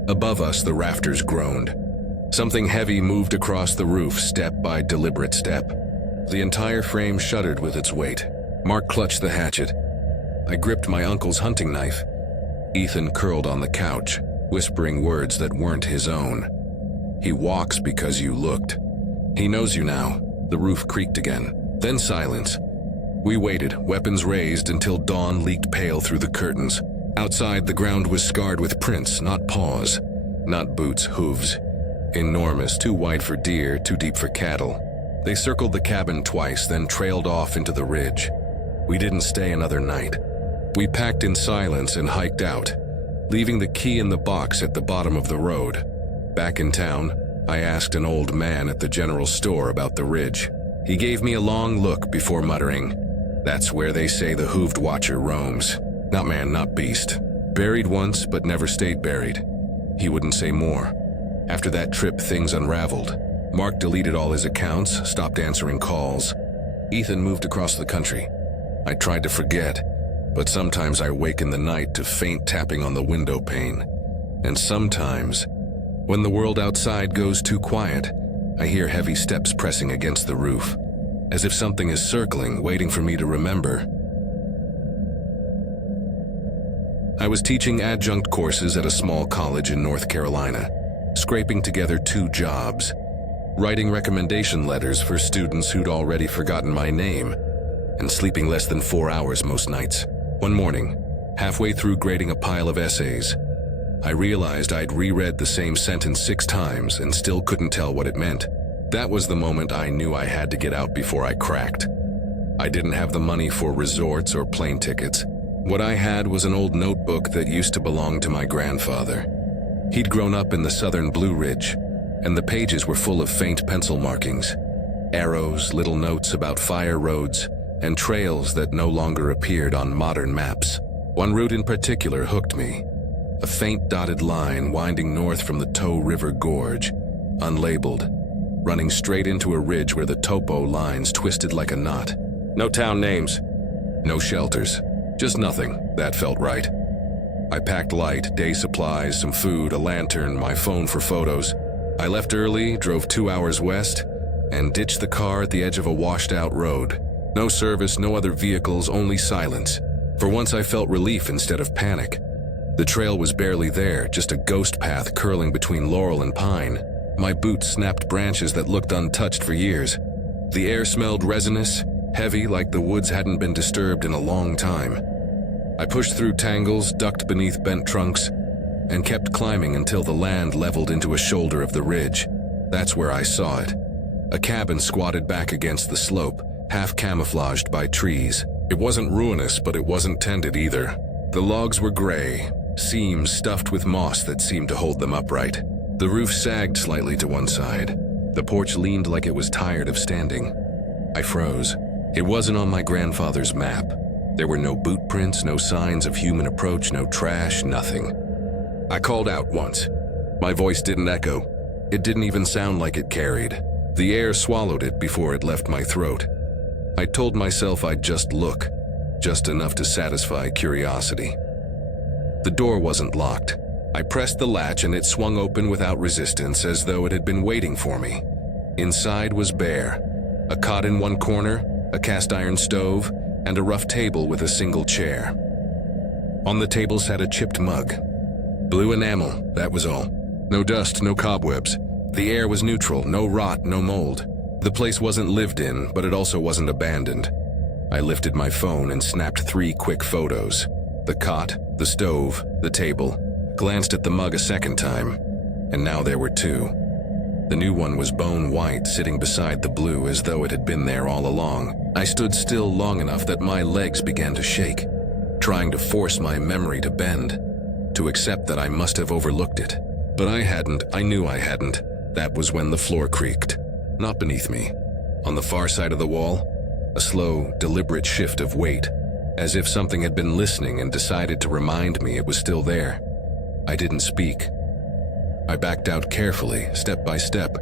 Above us, the rafters groaned. Something heavy moved across the roof, step by deliberate step. The entire frame shuddered with its weight. Mark clutched the hatchet. I gripped my uncle's hunting knife. Ethan curled on the couch, whispering words that weren't his own. "He walks because you looked. He knows you now." The roof creaked again. Then silence. We waited, weapons raised, until dawn leaked pale through the curtains. Outside, the ground was scarred with prints, not paws. Not boots, hooves. Enormous, too wide for deer, too deep for cattle. They circled the cabin twice, then trailed off into the ridge. We didn't stay another night. We packed in silence and hiked out, leaving the key in the box at the bottom of the road. Back in town, I asked an old man at the general store about the ridge. He gave me a long look before muttering, "That's where they say the hooved watcher roams. Not man, not beast. Buried once, but never stayed buried." He wouldn't say more. After that trip, things unraveled. Mark deleted all his accounts, stopped answering calls. Ethan moved across the country. I tried to forget, but sometimes I wake in the night to faint tapping on the window pane. And sometimes, when the world outside goes too quiet, I hear heavy steps pressing against the roof, as if something is circling, waiting for me to remember. I was teaching adjunct courses at a small college in North Carolina, scraping together 2 jobs, writing recommendation letters for students who'd already forgotten my name, and sleeping less than 4 hours most nights. One morning, halfway through grading a pile of essays, I realized I'd reread the same sentence 6 times and still couldn't tell what it meant. That was the moment I knew I had to get out before I cracked. I didn't have the money for resorts or plane tickets. What I had was an old notebook that used to belong to my grandfather. He'd grown up in the southern Blue Ridge, and the pages were full of faint pencil markings, arrows, little notes about fire roads, and trails that no longer appeared on modern maps. One route in particular hooked me. A faint dotted line winding north from the Tow River Gorge, unlabeled, running straight into a ridge where the topo lines twisted like a knot. No town names, no shelters, just nothing. That felt right. I packed light, day supplies, some food, a lantern, my phone for photos. I left early, drove 2 hours west, and ditched the car at the edge of a washed-out road. No service, no other vehicles, only silence. For once I felt relief instead of panic. The trail was barely there, just a ghost path curling between laurel and pine. My boots snapped branches that looked untouched for years. The air smelled resinous, heavy like the woods hadn't been disturbed in a long time. I pushed through tangles, ducked beneath bent trunks, and kept climbing until the land leveled into a shoulder of the ridge. That's where I saw it. A cabin squatted back against the slope, half camouflaged by trees. It wasn't ruinous, but it wasn't tended either. The logs were gray, seams stuffed with moss that seemed to hold them upright. The roof sagged slightly to one side. The porch leaned like it was tired of standing. I froze. It wasn't on my grandfather's map. There were no boot prints, no signs of human approach, no trash, nothing. I called out once. My voice didn't echo. It didn't even sound like it carried. The air swallowed it before it left my throat. I told myself I'd just look, just enough to satisfy curiosity. The door wasn't locked. I pressed the latch and it swung open without resistance, as though it had been waiting for me. Inside was bare. A cot in one corner, a cast-iron stove, and a rough table with a single chair. On the table sat a chipped mug. Blue enamel, that was all. No dust, no cobwebs. The air was neutral, no rot, no mold. The place wasn't lived in, but it also wasn't abandoned. I lifted my phone and snapped 3 quick photos. The cot, the stove, the table. Glanced at the mug a second time, and now there were 2. The new one was bone white, sitting beside the blue as though it had been there all along. I stood still long enough that my legs began to shake, trying to force my memory to bend, to accept that I must have overlooked it. But I hadn't. I knew I hadn't. That was when the floor creaked. Not beneath me. On the far side of the wall, a slow, deliberate shift of weight, as if something had been listening and decided to remind me it was still there. I didn't speak. I backed out carefully, step by step,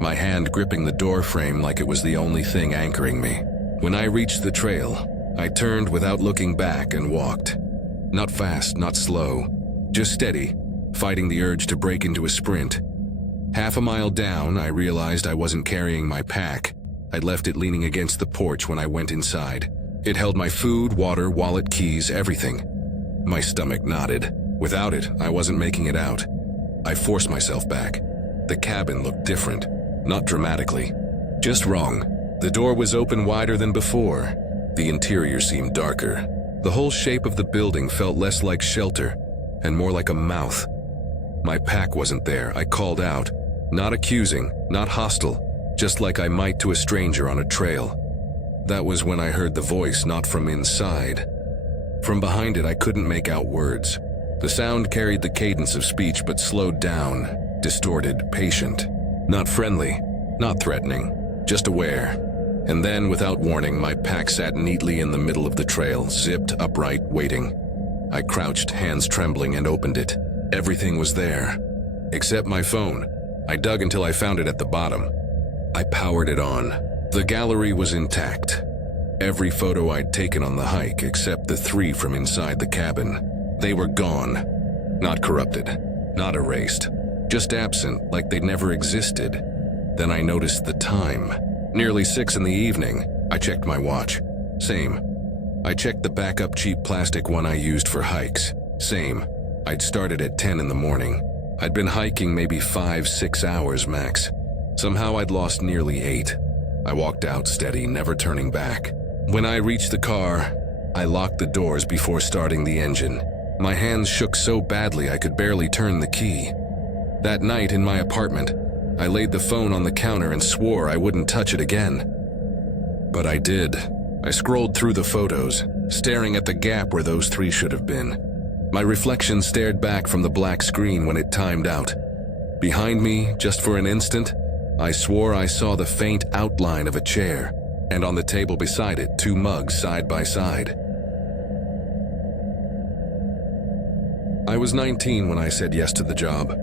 my hand gripping the door frame like it was the only thing anchoring me. When I reached the trail, I turned without looking back and walked. Not fast, not slow, just steady, fighting the urge to break into a sprint. Half a mile down, I realized I wasn't carrying my pack. I'd left it leaning against the porch when I went inside. It held my food, water, wallet, keys, everything. My stomach knotted. Without it, I wasn't making it out. I forced myself back. The cabin looked different, not dramatically, just wrong. The door was open wider than before. The interior seemed darker. The whole shape of the building felt less like shelter and more like a mouth. My pack wasn't there. I called out, not accusing, not hostile, just like I might to a stranger on a trail. That was when I heard the voice, not from inside. From behind it, I couldn't make out words. The sound carried the cadence of speech but slowed down, distorted, patient. Not friendly, not threatening, just aware. And then, without warning, my pack sat neatly in the middle of the trail, zipped upright, waiting. I crouched, hands trembling, and opened it. Everything was there, except my phone. I dug until I found it at the bottom. I powered it on. The gallery was intact. Every photo I'd taken on the hike, except the 3 from inside the cabin. They were gone. Not corrupted, not erased, just absent, like they'd never existed. Then I noticed the time. Nearly 6 in the evening. I checked my watch. Same. I checked the backup cheap plastic one I used for hikes. Same. I'd started at 10 in the morning. I'd been hiking maybe 5-6 hours max. Somehow I'd lost nearly 8. I walked out steady, never turning back. When I reached the car, I locked the doors before starting the engine. My hands shook so badly I could barely turn the key. That night in my apartment, I laid the phone on the counter and swore I wouldn't touch it again. But I did. I scrolled through the photos, staring at the gap where those 3 should have been. My reflection stared back from the black screen when it timed out. Behind me, just for an instant, I swore I saw the faint outline of a chair, and on the table beside it, 2 mugs side by side. I was 19 when I said yes to the job.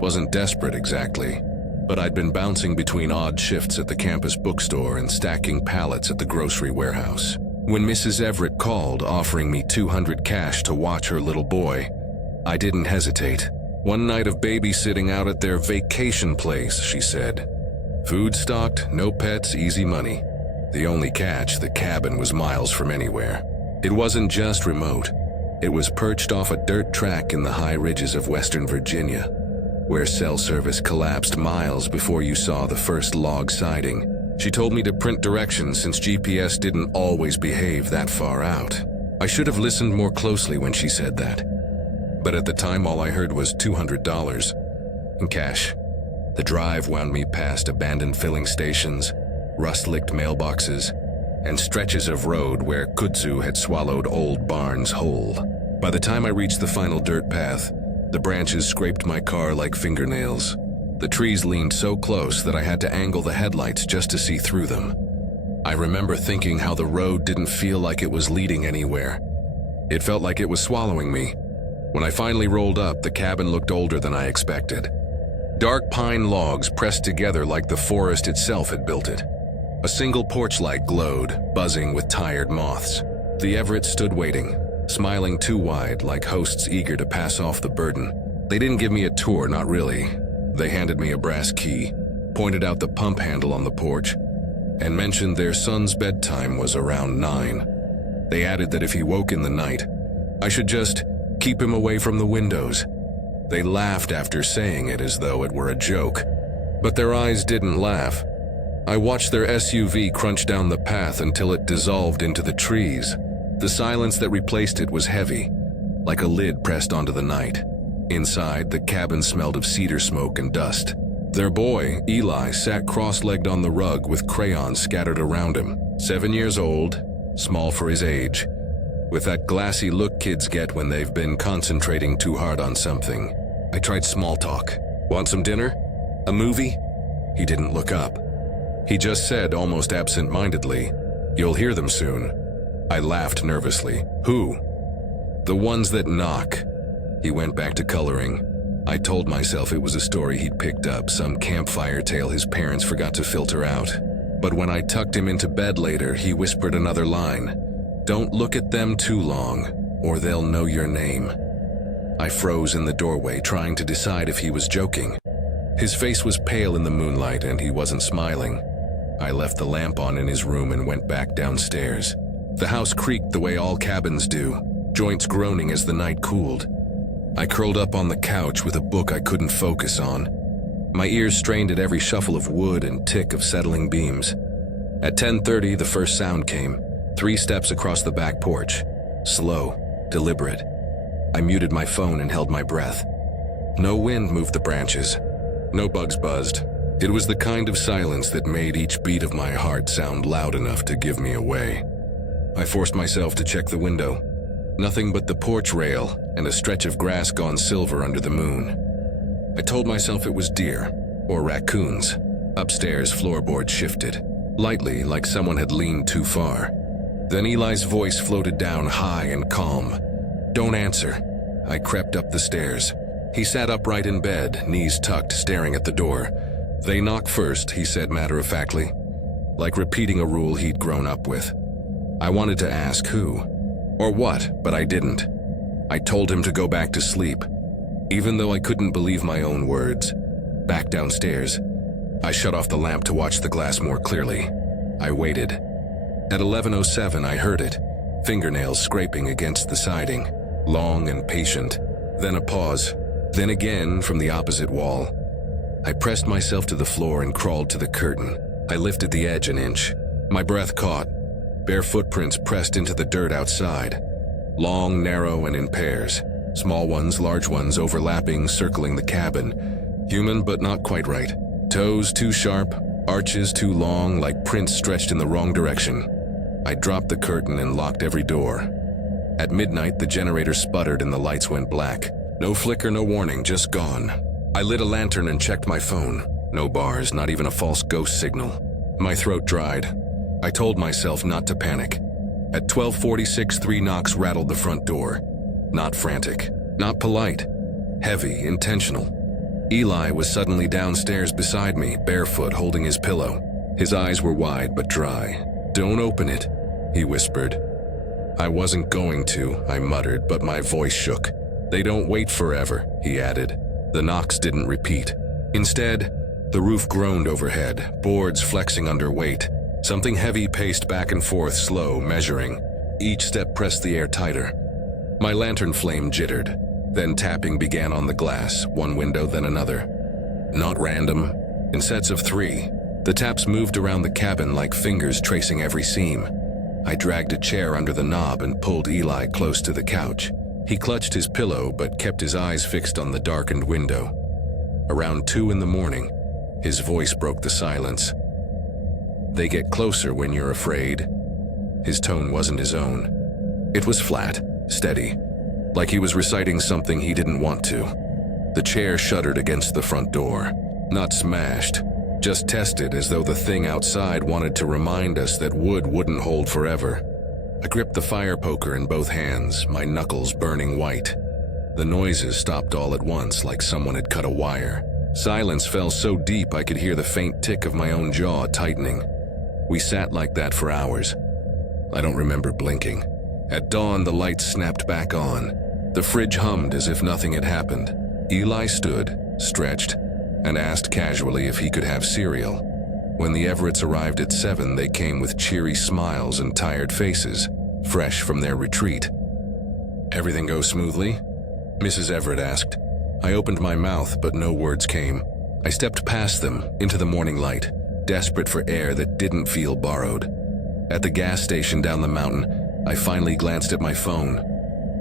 Wasn't desperate exactly, but I'd been bouncing between odd shifts at the campus bookstore and stacking pallets at the grocery warehouse. When Mrs. Everett called, offering me $200 cash to watch her little boy, I didn't hesitate. One night of babysitting out at their vacation place, she said. Food stocked, no pets, easy money. The only catch, the cabin was miles from anywhere. It wasn't just remote. It was perched off a dirt track in the high ridges of Western Virginia, where cell service collapsed miles before you saw the first log siding. She told me to print directions since GPS didn't always behave that far out. I should have listened more closely when she said that. But at the time, all I heard was $200 in cash. The drive wound me past abandoned filling stations, rust-licked mailboxes, and stretches of road where kudzu had swallowed old barns whole. By the time I reached the final dirt path, the branches scraped my car like fingernails. The trees leaned so close that I had to angle the headlights just to see through them. I remember thinking how the road didn't feel like it was leading anywhere. It felt like it was swallowing me. When I finally rolled up, the cabin looked older than I expected. Dark pine logs pressed together like the forest itself had built it. A single porch light glowed, buzzing with tired moths. The Everetts stood waiting, smiling too wide, like hosts eager to pass off the burden. They didn't give me a tour, not really. They handed me a brass key, pointed out the pump handle on the porch, and mentioned their son's bedtime was around 9. They added that if he woke in the night, I should just keep him away from the windows. They laughed after saying it as though it were a joke, but their eyes didn't laugh. I watched their SUV crunch down the path until it dissolved into the trees. The silence that replaced it was heavy, like a lid pressed onto the night. Inside, the cabin smelled of cedar smoke and dust. Their boy, Eli, sat cross-legged on the rug with crayons scattered around him. 7 years old, small for his age, with that glassy look kids get when they've been concentrating too hard on something. I tried small talk. Want some dinner? A movie? He didn't look up. He just said, almost absent-mindedly, "You'll hear them soon." I laughed nervously. Who? The ones that knock. He went back to coloring. I told myself it was a story he'd picked up, some campfire tale his parents forgot to filter out. But when I tucked him into bed later, he whispered another line. "Don't look at them too long, or they'll know your name." I froze in the doorway, trying to decide if he was joking. His face was pale in the moonlight, and he wasn't smiling. I left the lamp on in his room and went back downstairs. The house creaked the way all cabins do, joints groaning as the night cooled. I curled up on the couch with a book I couldn't focus on. My ears strained at every shuffle of wood and tick of settling beams. At 10:30, the first sound came, 3 steps across the back porch. Slow, deliberate. I muted my phone and held my breath. No wind moved the branches. No bugs buzzed. It was the kind of silence that made each beat of my heart sound loud enough to give me away. I forced myself to check the window. Nothing but the porch rail and a stretch of grass gone silver under the moon. I told myself it was deer, or raccoons. Upstairs, floorboard shifted, lightly, like someone had leaned too far. Then Eli's voice floated down high and calm. "Don't answer." I crept up the stairs. He sat upright in bed, knees tucked, staring at the door. "They knock first," he said matter-of-factly, like repeating a rule he'd grown up with. I wanted to ask who, or what, but I didn't. I told him to go back to sleep, even though I couldn't believe my own words. Back downstairs, I shut off the lamp to watch the glass more clearly. I waited. At 11:07, I heard it, fingernails scraping against the siding, long and patient. Then a pause, then again from the opposite wall. I pressed myself to the floor and crawled to the curtain. I lifted the edge an inch. My breath caught. Bare footprints pressed into the dirt outside. Long, narrow, and in pairs. Small ones, large ones, overlapping, circling the cabin. Human, but not quite right. Toes too sharp, arches too long, like prints stretched in the wrong direction. I dropped the curtain and locked every door. At midnight, the generator sputtered and the lights went black. No flicker, no warning, just gone. I lit a lantern and checked my phone. No bars, not even a false ghost signal. My throat dried. I told myself not to panic. At 12:46, 3 knocks rattled the front door. Not frantic, not polite. Heavy, intentional. Eli was suddenly downstairs beside me, barefoot, holding his pillow. His eyes were wide but dry. "Don't open it," he whispered. I wasn't going to, I muttered, but my voice shook. "They don't wait forever," he added. The knocks didn't repeat. Instead, the roof groaned overhead, boards flexing under weight. Something heavy paced back and forth, slow, measuring. Each step pressed the air tighter. My lantern flame jittered. Then tapping began on the glass, one window, then another. Not random, in sets of 3. The taps moved around the cabin like fingers tracing every seam. I dragged a chair under the knob and pulled Eli close to the couch. He clutched his pillow but kept his eyes fixed on the darkened window. Around 2 in the morning, his voice broke the silence. "They get closer when you're afraid." His tone wasn't his own. It was flat, steady, like he was reciting something he didn't want to. The chair shuddered against the front door. Not smashed, just tested, as though the thing outside wanted to remind us that wood wouldn't hold forever. I gripped the fire poker in both hands, my knuckles burning white. The noises stopped all at once, like someone had cut a wire. Silence fell so deep I could hear the faint tick of my own jaw tightening. We sat like that for hours. I don't remember blinking. At dawn, the lights snapped back on. The fridge hummed as if nothing had happened. Eli stood, stretched, and asked casually if he could have cereal. When the Everetts arrived at 7, they came with cheery smiles and tired faces, fresh from their retreat. "Everything goes smoothly?" Mrs. Everett asked. I opened my mouth, but no words came. I stepped past them, into the morning light, desperate for air that didn't feel borrowed. At the gas station down the mountain, I finally glanced at my phone.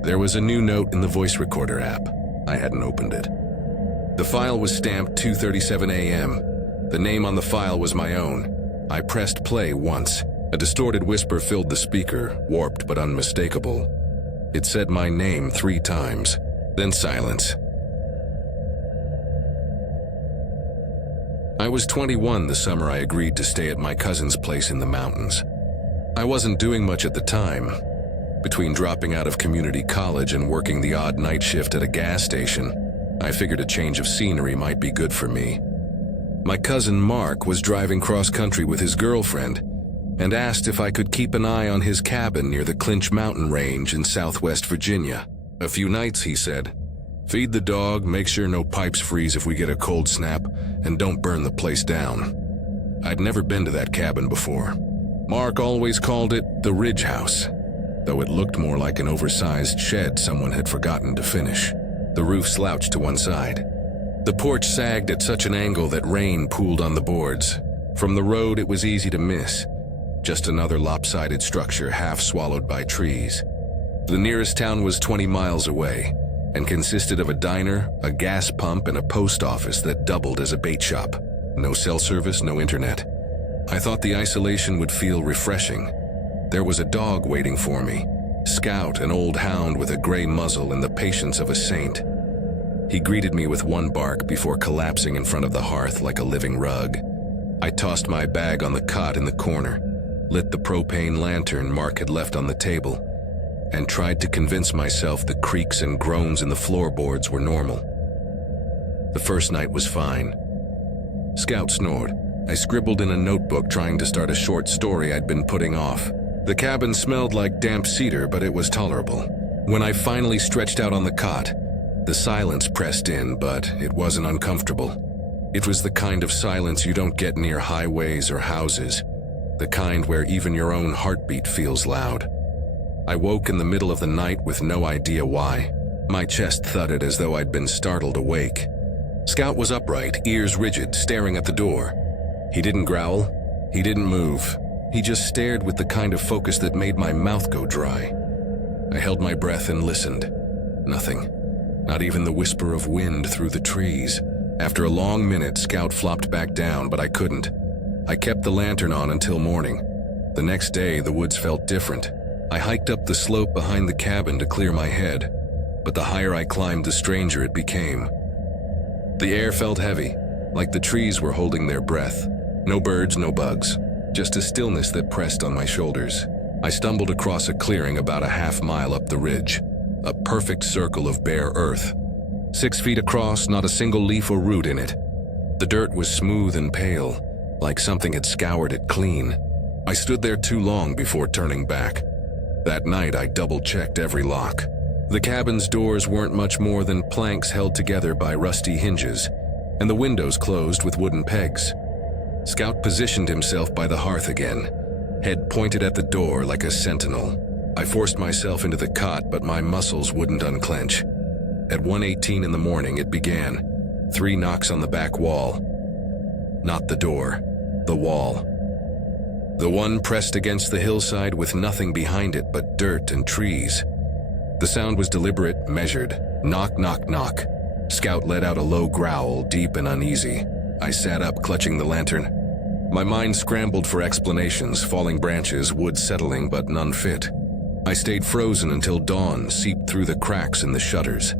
There was a new note in the voice recorder app. I hadn't opened it. The file was stamped 2:37 a.m. The name on the file was my own. I pressed play once. A distorted whisper filled the speaker, warped but unmistakable. It said my name 3 times, then silence. I was 21 the summer I agreed to stay at my cousin's place in the mountains. I wasn't doing much at the time. Between dropping out of community college and working the odd night shift at a gas station, I figured a change of scenery might be good for me. My cousin Mark was driving cross-country with his girlfriend and asked if I could keep an eye on his cabin near the Clinch Mountain Range in southwest Virginia. A few nights, he said. "Feed the dog, make sure no pipes freeze if we get a cold snap, and don't burn the place down." I'd never been to that cabin before. Mark always called it the Ridge House, though it looked more like an oversized shed someone had forgotten to finish. The roof slouched to one side. The porch sagged at such an angle that rain pooled on the boards. From the road, it was easy to miss. Just another lopsided structure half swallowed by trees. The nearest town was 20 miles away and consisted of a diner, a gas pump, and a post office that doubled as a bait shop. No cell service, no internet. I thought the isolation would feel refreshing. There was a dog waiting for me, Scout, an old hound with a gray muzzle and the patience of a saint. He greeted me with one bark before collapsing in front of the hearth like a living rug. I tossed my bag on the cot in the corner, lit the propane lantern Mark had left on the table, and tried to convince myself the creaks and groans in the floorboards were normal. The first night was fine. Scout snored. I scribbled in a notebook trying to start a short story I'd been putting off. The cabin smelled like damp cedar, but it was tolerable. When I finally stretched out on the cot, the silence pressed in, but it wasn't uncomfortable. It was the kind of silence you don't get near highways or houses, the kind where even your own heartbeat feels loud. I woke in the middle of the night with no idea why. My chest thudded as though I'd been startled awake. Scout was upright, ears rigid, staring at the door. He didn't growl. He didn't move. He just stared with the kind of focus that made my mouth go dry. I held my breath and listened. Nothing. Not even the whisper of wind through the trees. After a long minute, Scout flopped back down, but I couldn't. I kept the lantern on until morning. The next day, the woods felt different. I hiked up the slope behind the cabin to clear my head, but the higher I climbed, the stranger it became. The air felt heavy, like the trees were holding their breath. No birds, no bugs, just a stillness that pressed on my shoulders. I stumbled across a clearing about a half-mile up the ridge, a perfect circle of bare earth. 6 feet across, not a single leaf or root in it. The dirt was smooth and pale, like something had scoured it clean. I stood there too long before turning back. That night, I double-checked every lock. The cabin's doors weren't much more than planks held together by rusty hinges, and the windows closed with wooden pegs. Scout positioned himself by the hearth again, head pointed at the door like a sentinel. I forced myself into the cot, but my muscles wouldn't unclench. At 1:18 in the morning, it began. 3 knocks on the back wall. Not the door, the wall. The one pressed against the hillside with nothing behind it but dirt and trees. The sound was deliberate, measured. Knock, knock, knock. Scout let out a low growl, deep and uneasy. I sat up, clutching the lantern. My mind scrambled for explanations, falling branches, wood settling, but none fit. I stayed frozen until dawn seeped through the cracks in the shutters.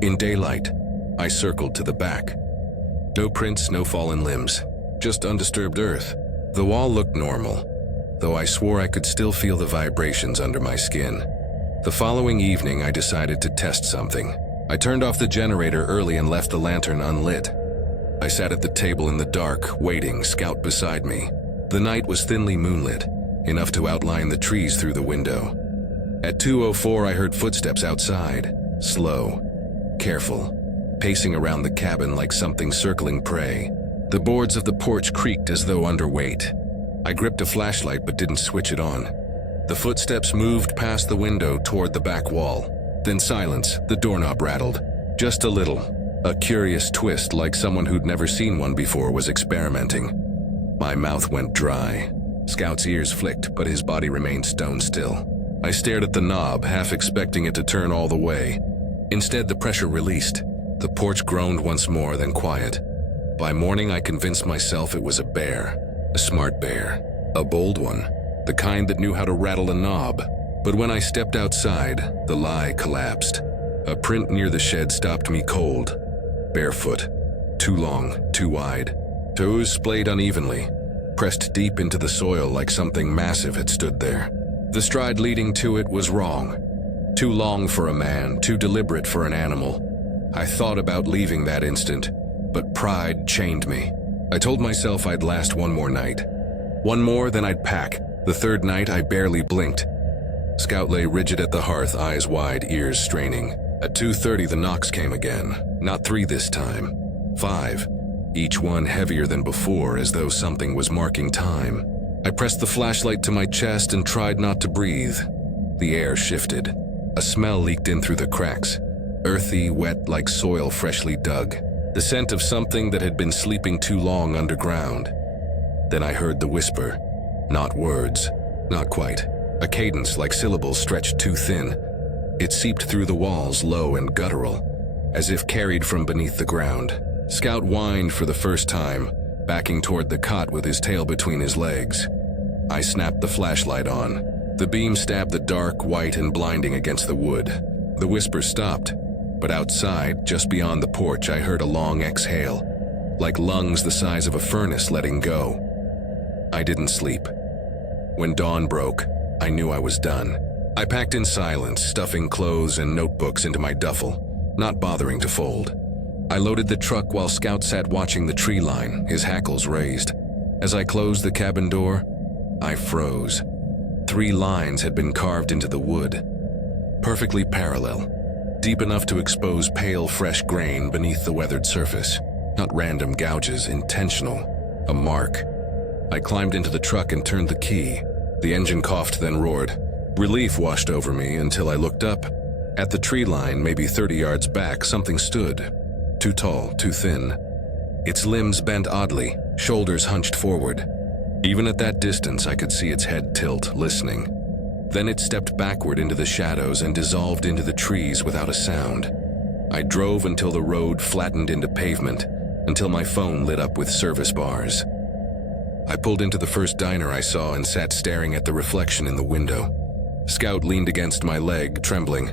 In daylight, I circled to the back. No prints, no fallen limbs, just undisturbed earth. The wall looked normal, though I swore I could still feel the vibrations under my skin. The following evening, I decided to test something. I turned off the generator early and left the lantern unlit. I sat at the table in the dark, waiting, Scout beside me. The night was thinly moonlit, enough to outline the trees through the window. At 2:04, I heard footsteps outside, slow, careful, pacing around the cabin like something circling prey. The boards of the porch creaked as though under weight. I gripped a flashlight but didn't switch it on. The footsteps moved past the window toward the back wall. Then silence, the doorknob rattled. Just a little. A curious twist, like someone who'd never seen one before was experimenting. My mouth went dry. Scout's ears flicked, but his body remained stone still. I stared at the knob, half expecting it to turn all the way. Instead, the pressure released. The porch groaned once more, then quiet. By morning, I convinced myself it was a bear. A smart bear. A bold one. The kind that knew how to rattle a knob. But when I stepped outside, the lie collapsed. A print near the shed stopped me cold. Barefoot. Too long, too wide. Toes splayed unevenly, pressed deep into the soil like something massive had stood there. The stride leading to it was wrong. Too long for a man, too deliberate for an animal. I thought about leaving that instant, but pride chained me. I told myself I'd last one more night. One more, then I'd pack. The third night, I barely blinked. Scout lay rigid at the hearth, eyes wide, ears straining. At 2:30, the knocks came again. Not 3 this time. 5. Each one heavier than before, as though something was marking time. I pressed the flashlight to my chest and tried not to breathe. The air shifted. A smell leaked in through the cracks. Earthy, wet like soil freshly dug. The scent of something that had been sleeping too long underground. Then I heard the whisper. Not words. Not quite. A cadence like syllables stretched too thin. It seeped through the walls, low and guttural, as if carried from beneath the ground. Scout whined for the first time, backing toward the cot with his tail between his legs. I snapped the flashlight on. The beam stabbed the dark, white, and blinding against the wood. The whisper stopped. But outside, just beyond the porch, I heard a long exhale, like lungs the size of a furnace letting go. I didn't sleep. When dawn broke, I knew I was done. I packed in silence, stuffing clothes and notebooks into my duffel, not bothering to fold. I loaded the truck while Scout sat watching the tree line, his hackles raised. As I closed the cabin door, I froze. 3 lines had been carved into the wood, perfectly parallel, deep enough to expose pale, fresh grain beneath the weathered surface. Not random gouges, intentional, a mark. I climbed into the truck and turned the key. The engine coughed, then roared. Relief washed over me until I looked up. At the tree line, maybe 30 yards back, something stood. Too tall, too thin. Its limbs bent oddly, shoulders hunched forward. Even at that distance, I could see its head tilt, listening. Then it stepped backward into the shadows and dissolved into the trees without a sound. I drove until the road flattened into pavement, until my phone lit up with service bars. I pulled into the first diner I saw and sat staring at the reflection in the window. Scout leaned against my leg, trembling.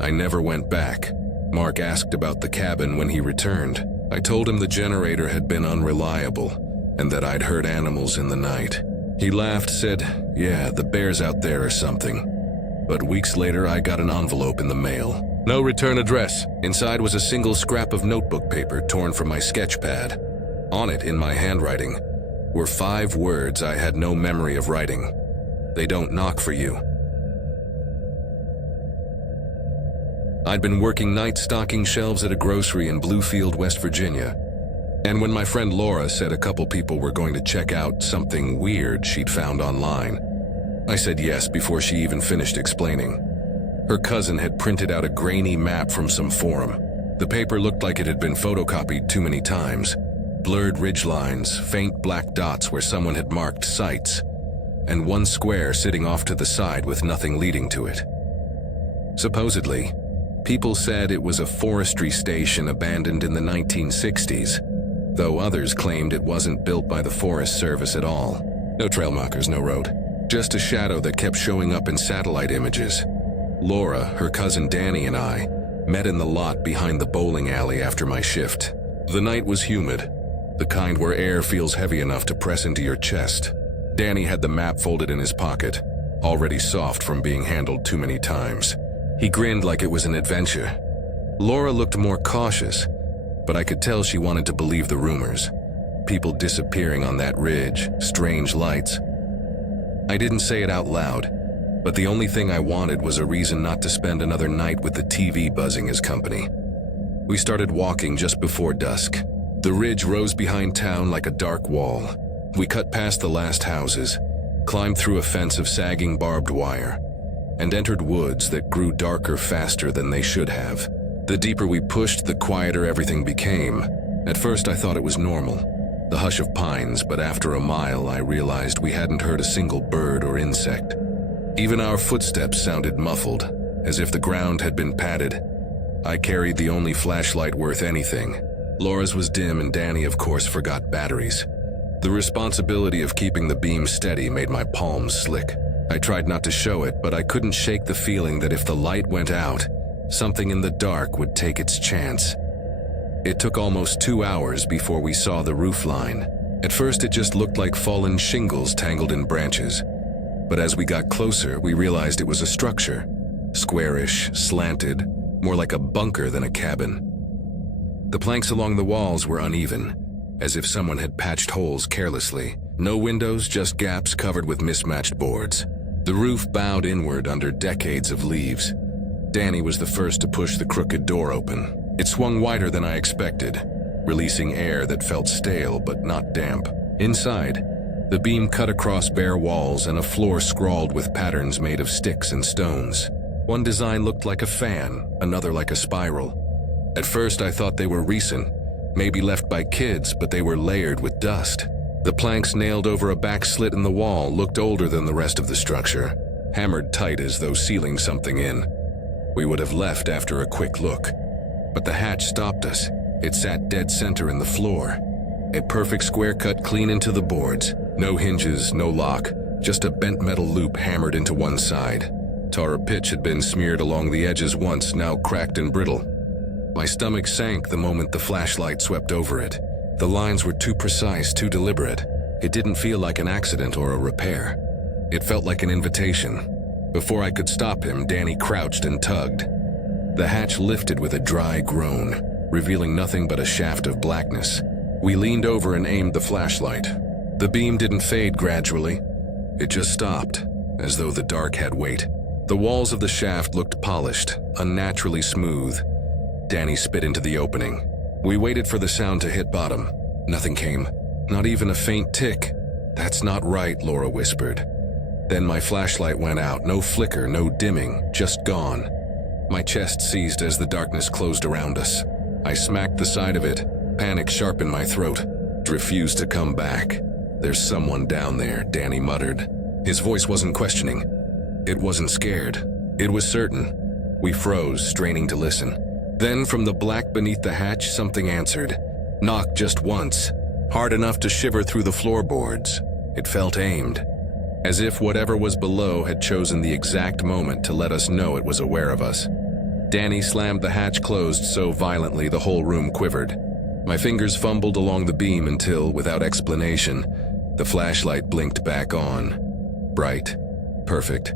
I never went back. Mark asked about the cabin when he returned. I told him the generator had been unreliable and that I'd heard animals in the night. He laughed, said, "Yeah, the bears out there or something." But weeks later, I got an envelope in the mail. No return address. Inside was a single scrap of notebook paper torn from my sketch pad. On it, in my handwriting, were 5 words I had no memory of writing. They don't knock for you. I'd been working nights stocking shelves at a grocery in Bluefield, West Virginia. And when my friend Laura said a couple people were going to check out something weird she'd found online, I said yes before she even finished explaining. Her cousin had printed out a grainy map from some forum. The paper looked like it had been photocopied too many times. Blurred ridgelines, faint black dots where someone had marked sites, and one square sitting off to the side with nothing leading to it. Supposedly, people said it was a forestry station abandoned in the 1960s, though others claimed it wasn't built by the Forest Service at all. No trail markers, no road. Just a shadow that kept showing up in satellite images. Laura, her cousin Danny, and I met in the lot behind the bowling alley after my shift. The night was humid, the kind where air feels heavy enough to press into your chest. Danny had the map folded in his pocket, already soft from being handled too many times. He grinned like it was an adventure. Laura looked more cautious, but I could tell she wanted to believe the rumors. People disappearing on that ridge, strange lights. I didn't say it out loud, but the only thing I wanted was a reason not to spend another night with the TV buzzing as company. We started walking just before dusk. The ridge rose behind town like a dark wall. We cut past the last houses, climbed through a fence of sagging barbed wire, and entered woods that grew darker faster than they should have. The deeper we pushed, the quieter everything became. At first I thought it was normal, the hush of pines, but after a mile I realized we hadn't heard a single bird or insect. Even our footsteps sounded muffled, as if the ground had been padded. I carried the only flashlight worth anything. Laura's was dim and Danny, of course, forgot batteries. The responsibility of keeping the beam steady made my palms slick. I tried not to show it, but I couldn't shake the feeling that if the light went out, something in the dark would take its chance. It took almost 2 hours before we saw the roof line. At first it just looked like fallen shingles tangled in branches. But as we got closer, we realized it was a structure. Squarish, slanted, more like a bunker than a cabin. The planks along the walls were uneven, as if someone had patched holes carelessly. No windows, just gaps covered with mismatched boards. The roof bowed inward under decades of leaves. Danny was the first to push the crooked door open. It swung wider than I expected, releasing air that felt stale but not damp. Inside, the beam cut across bare walls and a floor scrawled with patterns made of sticks and stones. One design looked like a fan, another like a spiral. At first I thought they were recent, maybe left by kids, but they were layered with dust. The planks nailed over a back slit in the wall looked older than the rest of the structure, hammered tight as though sealing something in. We would have left after a quick look, but the hatch stopped us. It sat dead center in the floor, a perfect square cut clean into the boards. No hinges, no lock, just a bent metal loop hammered into one side. Tar pitch had been smeared along the edges once, now cracked and brittle. My stomach sank the moment the flashlight swept over it. The lines were too precise, too deliberate. It didn't feel like an accident or a repair. It felt like an invitation. Before I could stop him, Danny crouched and tugged. The hatch lifted with a dry groan, revealing nothing but a shaft of blackness. We leaned over and aimed the flashlight. The beam didn't fade gradually. It just stopped, as though the dark had weight. The walls of the shaft looked polished, unnaturally smooth. Danny spit into the opening. We waited for the sound to hit bottom. Nothing came. Not even a faint tick. "That's not right," Laura whispered. Then my flashlight went out. No flicker, no dimming, just gone. My chest seized as the darkness closed around us. I smacked the side of it. Panic sharp in my throat. It refused to come back. "There's someone down there," Danny muttered. His voice wasn't questioning. It wasn't scared. It was certain. We froze, straining to listen. Then from the black beneath the hatch, something answered. Knocked just once, hard enough to shiver through the floorboards. It felt aimed, as if whatever was below had chosen the exact moment to let us know it was aware of us. Danny slammed the hatch closed so violently the whole room quivered. My fingers fumbled along the beam until, without explanation, the flashlight blinked back on. Bright. Perfect.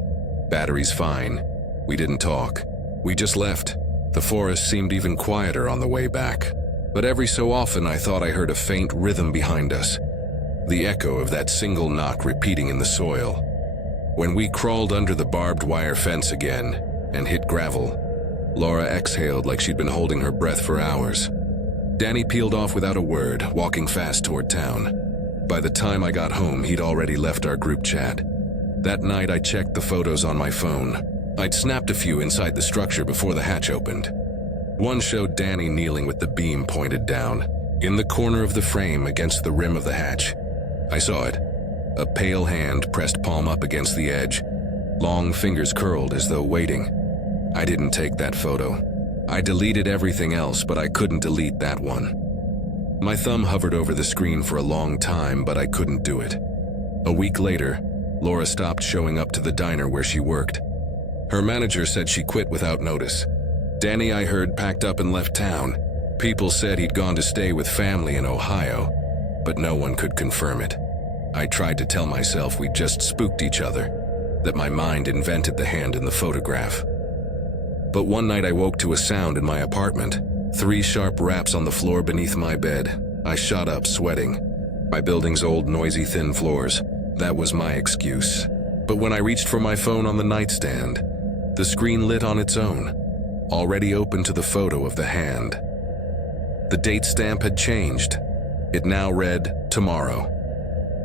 Batteries fine. We didn't talk. We just left. The forest seemed even quieter on the way back. But every so often I thought I heard a faint rhythm behind us. The echo of that single knock repeating in the soil. When we crawled under the barbed wire fence again and hit gravel, Laura exhaled like she'd been holding her breath for hours. Danny peeled off without a word, walking fast toward town. By the time I got home, he'd already left our group chat. That night I checked the photos on my phone. I'd snapped a few inside the structure before the hatch opened. One showed Danny kneeling with the beam pointed down, in the corner of the frame against the rim of the hatch. I saw it. A pale hand pressed palm up against the edge, long fingers curled as though waiting. I didn't take that photo. I deleted everything else, but I couldn't delete that one. My thumb hovered over the screen for a long time, but I couldn't do it. A week later, Laura stopped showing up to the diner where she worked. Her manager said she quit without notice. Danny, I heard, packed up and left town. People said he'd gone to stay with family in Ohio, but no one could confirm it. I tried to tell myself we'd just spooked each other, that my mind invented the hand in the photograph. But one night I woke to a sound in my apartment. 3 sharp raps on the floor beneath my bed. I shot up, sweating. My building's old, noisy, thin floors. That was my excuse. But when I reached for my phone on the nightstand, the screen lit on its own, already open to the photo of the hand. The date stamp had changed. It now read, tomorrow.